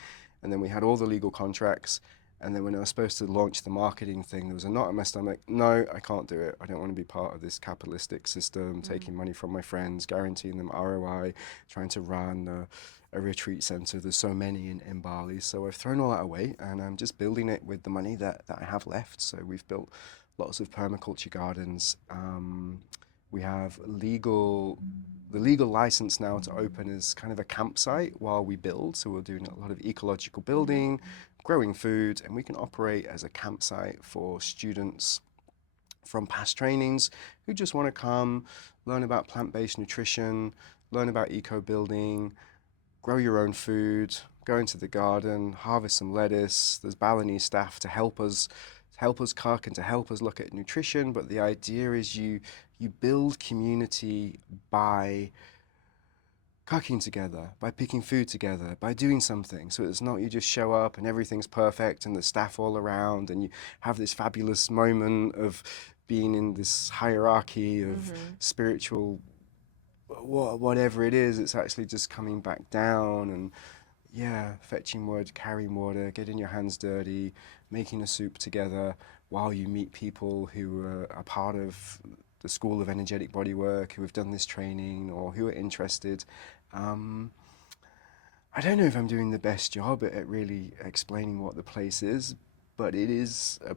and then we had all the legal contracts. And then when I was supposed to launch the marketing thing, there was a knot in my stomach. No, I can't do it. I don't want to be part of this capitalistic system, taking money from my friends, guaranteeing them ROI, trying to run a retreat center. There's so many in Bali. So I've thrown all that away, and I'm just building it with the money that I have left. So we've built lots of permaculture gardens. We have the legal license now to open as kind of a campsite while we build. So we're doing a lot of ecological building, growing food, and we can operate as a campsite for students from past trainings who just want to come, learn about plant-based nutrition, learn about eco-building, grow your own food, go into the garden, harvest some lettuce. There's Balinese staff to help us cook and to help us look at nutrition. But the idea is you build community by cooking together, by picking food together, by doing something. So it's not you just show up and everything's perfect and the staff all around and you have this fabulous moment of being in this hierarchy of spiritual whatever it is. It's actually just coming back down and yeah, fetching wood, carrying water, getting your hands dirty, making a soup together while you meet people who are part of the School of Energetic Bodywork, who have done this training or who are interested. I don't know if I'm doing the best job at really explaining what the place is, but it is a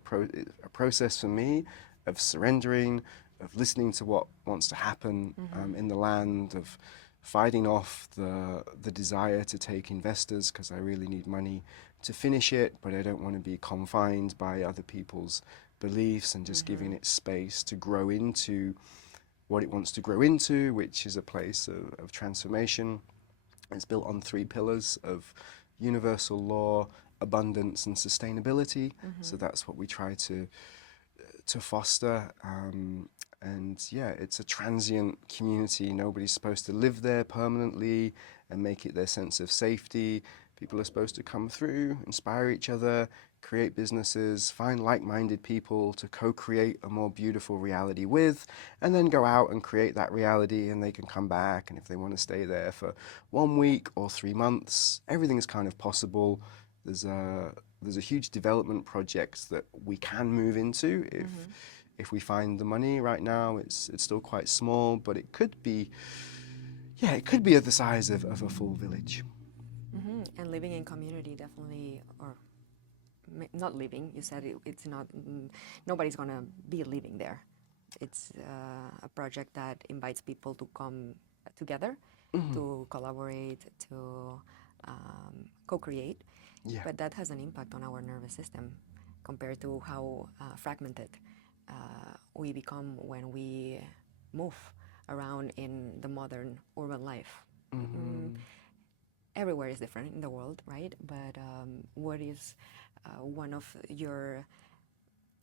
process for me of surrendering, of listening to what wants to happen in the land, of fighting off the desire to take investors because I really need money to finish it, but I don't want to be confined by other people's beliefs and just giving it space to grow into what it wants to grow into, which is a place of transformation. It's built on 3 pillars of universal law, abundance, and sustainability. So that's what we try to foster. And yeah, it's a transient community. Nobody's supposed to live there permanently and make it their sense of safety. People are supposed to come through, inspire each other, create businesses, find like-minded people to co-create a more beautiful reality with, and then go out and create that reality, and they can come back. And if they want to stay there for 1 week or 3 months, everything is kind of possible. There's a huge development project that we can move into if we find the money. Right now it's still quite small, but it could be of the size of a full village. And living in community definitely, or not living, you said it's not, nobody's gonna be living there. It's a project that invites people to come together, to collaborate, to co-create. Yeah. But that has an impact on our nervous system compared to how fragmented we become when we move around in the modern urban life. Everywhere is different in the world, right? But what is one of your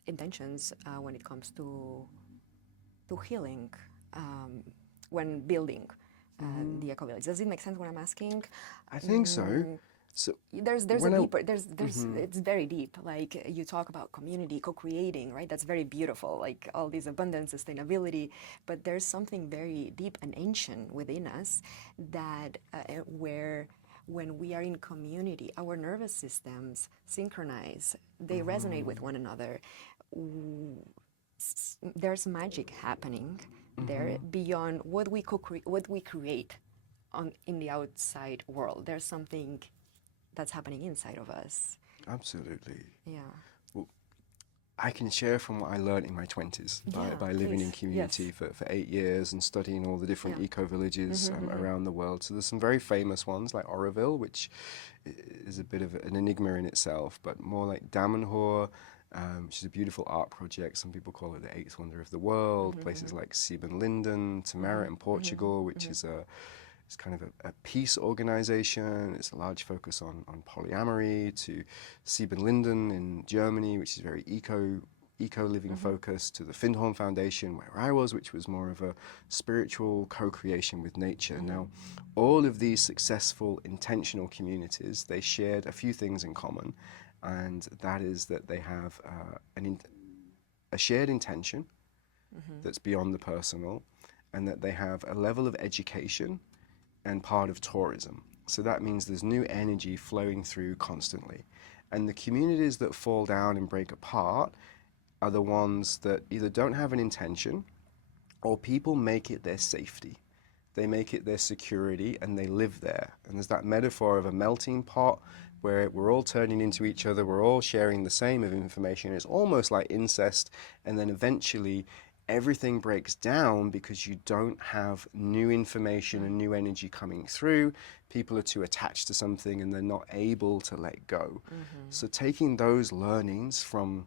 intentions when it comes to healing when building the eco-village? Does it make sense what I'm asking? I think so. So There's a deeper, there's it's very deep. Like you talk about community, co-creating, right? That's very beautiful, like all this abundance, sustainability, but there's something very deep and ancient within us that where when we are in community, our nervous systems synchronize, they resonate with one another. There's magic happening there beyond what we create in the outside world. There's something that's happening inside of us. Absolutely. Yeah. Well, I can share from what I learned in my 20s by living in community for 8 years and studying all the different eco-villages around the world. So there's some very famous ones like Oroville, which is a bit of an enigma in itself, but more like Damanhur, which is a beautiful art project. Some people call it the 8th wonder of the world. Places like Siebenlinden, Tamara in Portugal, which is it's kind of a peace organization. It's a large focus on polyamory, to Siebenlinden in Germany, which is very eco-living focus, to the Findhorn Foundation, where I was, which was more of a spiritual co-creation with nature. Now, all of these successful, intentional communities, they shared a few things in common, and that is that they have a shared intention that's beyond the personal, and that they have a level of education and part of tourism. So that means there's new energy flowing through constantly. And the communities that fall down and break apart are the ones that either don't have an intention, or people make it their safety. They make it their security, and they live there. And there's that metaphor of a melting pot where we're all turning into each other, we're all sharing the same of information. It's almost like incest, and then eventually everything breaks down because you don't have new information and new energy coming through. People are too attached to something and they're not able to let go. So taking those learnings from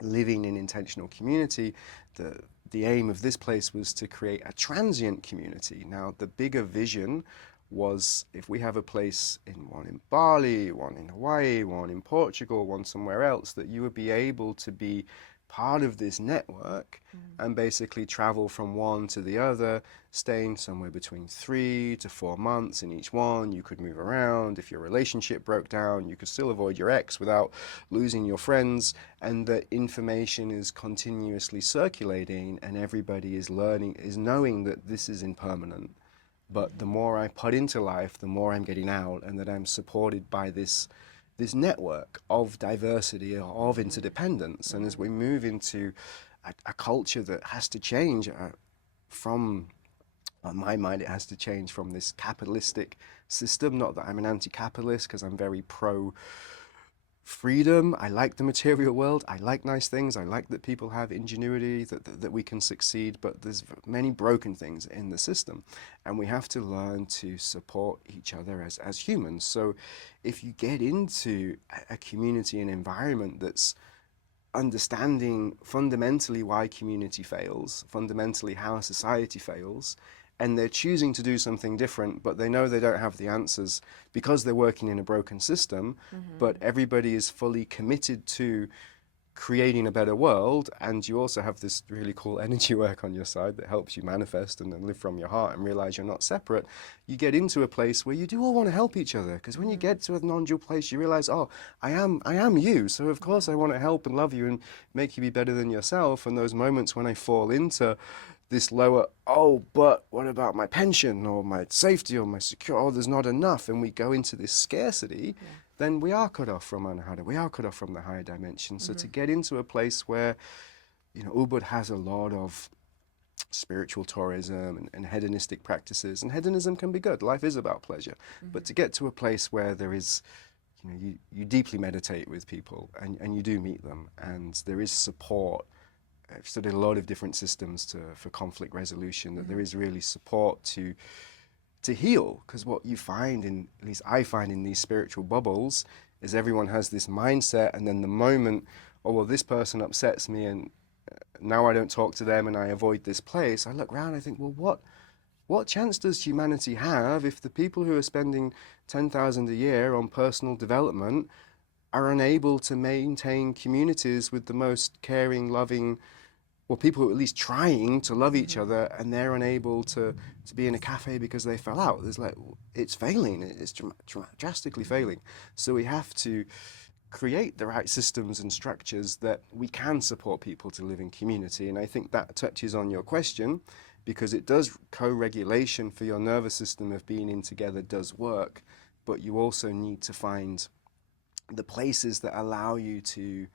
living in intentional community, the aim of this place was to create a transient community. Now, the bigger vision was, if we have a place one in Bali, one in Hawaii, one in Portugal, one somewhere else, that you would be able to be part of this network and basically travel from one to the other, staying somewhere between 3 to 4 months in each one. You could move around. If your relationship broke down, you could still avoid your ex without losing your friends, and that information is continuously circulating, and everybody is learning, is knowing that this is impermanent. But the more I put into life, the more I'm getting out, and that I'm supported by this network of diversity, of interdependence. And as we move into a culture that has to change from, in my mind, it has to change from this capitalistic system. Not that I'm an anti-capitalist, because I'm very pro freedom. I like the material world. I like nice things. I like that people have ingenuity, that we can succeed, but there's many broken things in the system, and we have to learn to support each other as humans. So if you get into a community and environment that's understanding fundamentally why community fails, fundamentally how society fails, and they're choosing to do something different, but they know they don't have the answers because they're working in a broken system, but everybody is fully committed to creating a better world, and you also have this really cool energy work on your side that helps you manifest and then live from your heart and realize you're not separate. You get into a place where you do all want to help each other, because when you get to a non-dual place, you realize, oh, I am you, so of course I want to help and love you and make you be better than yourself. And those moments when I fall into this lower, oh, but what about my pension or my safety or my security? Oh, there's not enough, and we go into this scarcity, then we are cut off from Anahata, we are cut off from the higher dimension. So to get into a place where, Ubud has a lot of spiritual tourism and hedonistic practices, and hedonism can be good, life is about pleasure, but to get to a place where there is, you deeply meditate with people and you do meet them, and there is support. I've studied a lot of different systems for conflict resolution, that there is really support to heal, because what you find at least I find in these spiritual bubbles, is everyone has this mindset, and then the moment, oh, well, this person upsets me and now I don't talk to them and I avoid this place, I look around, I think, well, what chance does humanity have if the people who are spending 10,000 a year on personal development are unable to maintain communities with the most caring, loving, or people who are at least trying to love each other, and they're unable to be in a cafe because they fell out? There's it's failing, it's drastically failing. So we have to create the right systems and structures that we can support people to live in community. And I think that touches on your question, because it does, co-regulation for your nervous system of being in together does work, but you also need to find the places that allow you to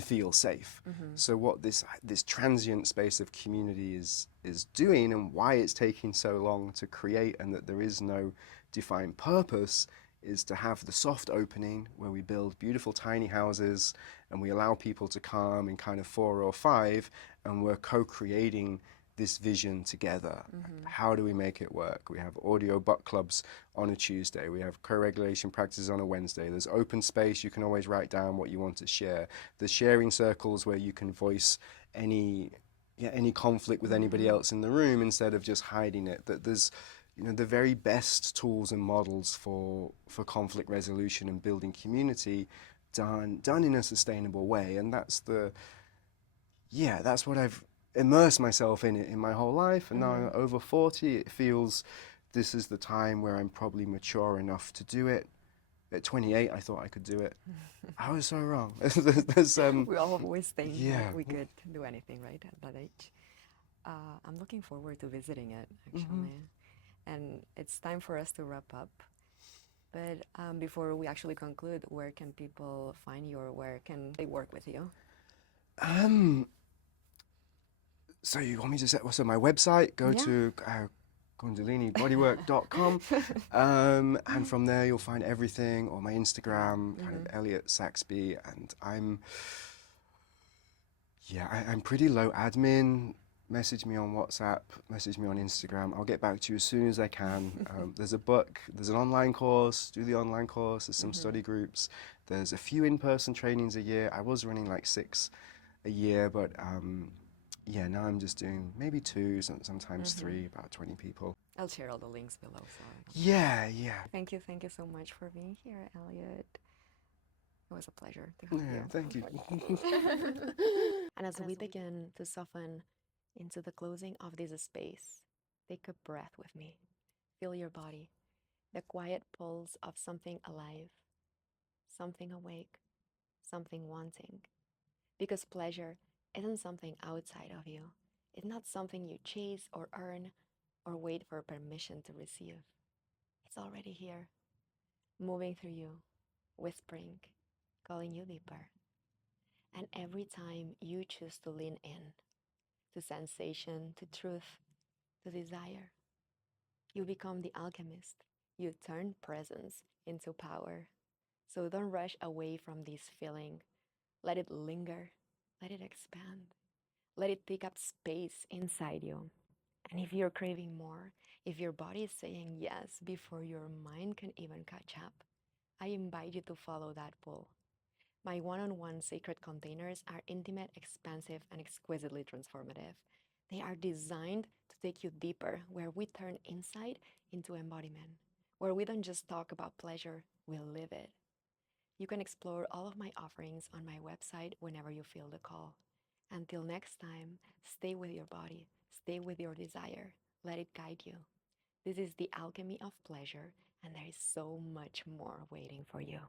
feel safe. So what this transient space of community is doing, and why it's taking so long to create, and that there is no defined purpose, is to have the soft opening where we build beautiful tiny houses and we allow people to come in kind of 4 or 5, and we're co-creating this vision together. How do we make it work? We have audio book clubs on a Tuesday. We have co-regulation practices on a Wednesday. There's open space. You can always write down what you want to share. There's sharing circles where you can voice any conflict with anybody else in the room instead of just hiding it. That there's the very best tools and models for conflict resolution and building community done in a sustainable way. And that's yeah, that's what I've immersed myself in it in my whole life. And now I'm over 40. It feels this is the time where I'm probably mature enough to do it. At 28, I thought I could do it. I was so wrong. We always think yeah. that we could do anything, right, at that age. I'm looking forward to visiting it, actually. And it's time for us to wrap up. But before we actually conclude, where can people find you, or where can they work with you? So you want me to say, so my website, go to KundaliniBodywork.com, and from there you'll find everything, or my Instagram, kind of Elliott Saxby, and I'm pretty low admin. Message me on WhatsApp, message me on Instagram. I'll get back to you as soon as I can. There's a book, there's an online course, do the online course, there's some study groups, there's a few in-person trainings a year. I was running like 6 a year, but yeah, now I'm just doing maybe 2, sometimes 3, about 20 people. I'll share all the links below. So Yeah. thank you so much for being here, Elliott. It was a pleasure to have you. Thank you. And as we begin to soften into the closing of this space, take a breath with me. Feel your body, the quiet pulse of something alive, something awake, something wanting. Because pleasure isn't something outside of you. It's not something you chase or earn or wait for permission to receive. It's already here, moving through you, whispering, calling you deeper. And every time you choose to lean in to sensation, to truth, to desire, you become the alchemist. You turn presence into power. So don't rush away from this feeling. Let it linger. Let it expand. Let it take up space inside you. And if you're craving more, if your body is saying yes before your mind can even catch up, I invite you to follow that pull. My one-on-one sacred containers are intimate, expansive, and exquisitely transformative. They are designed to take you deeper, where we turn insight into embodiment, where we don't just talk about pleasure, we live it. You can explore all of my offerings on my website whenever you feel the call. Until next time, stay with your body, stay with your desire, let it guide you. This is the alchemy of pleasure, and there is so much more waiting for you.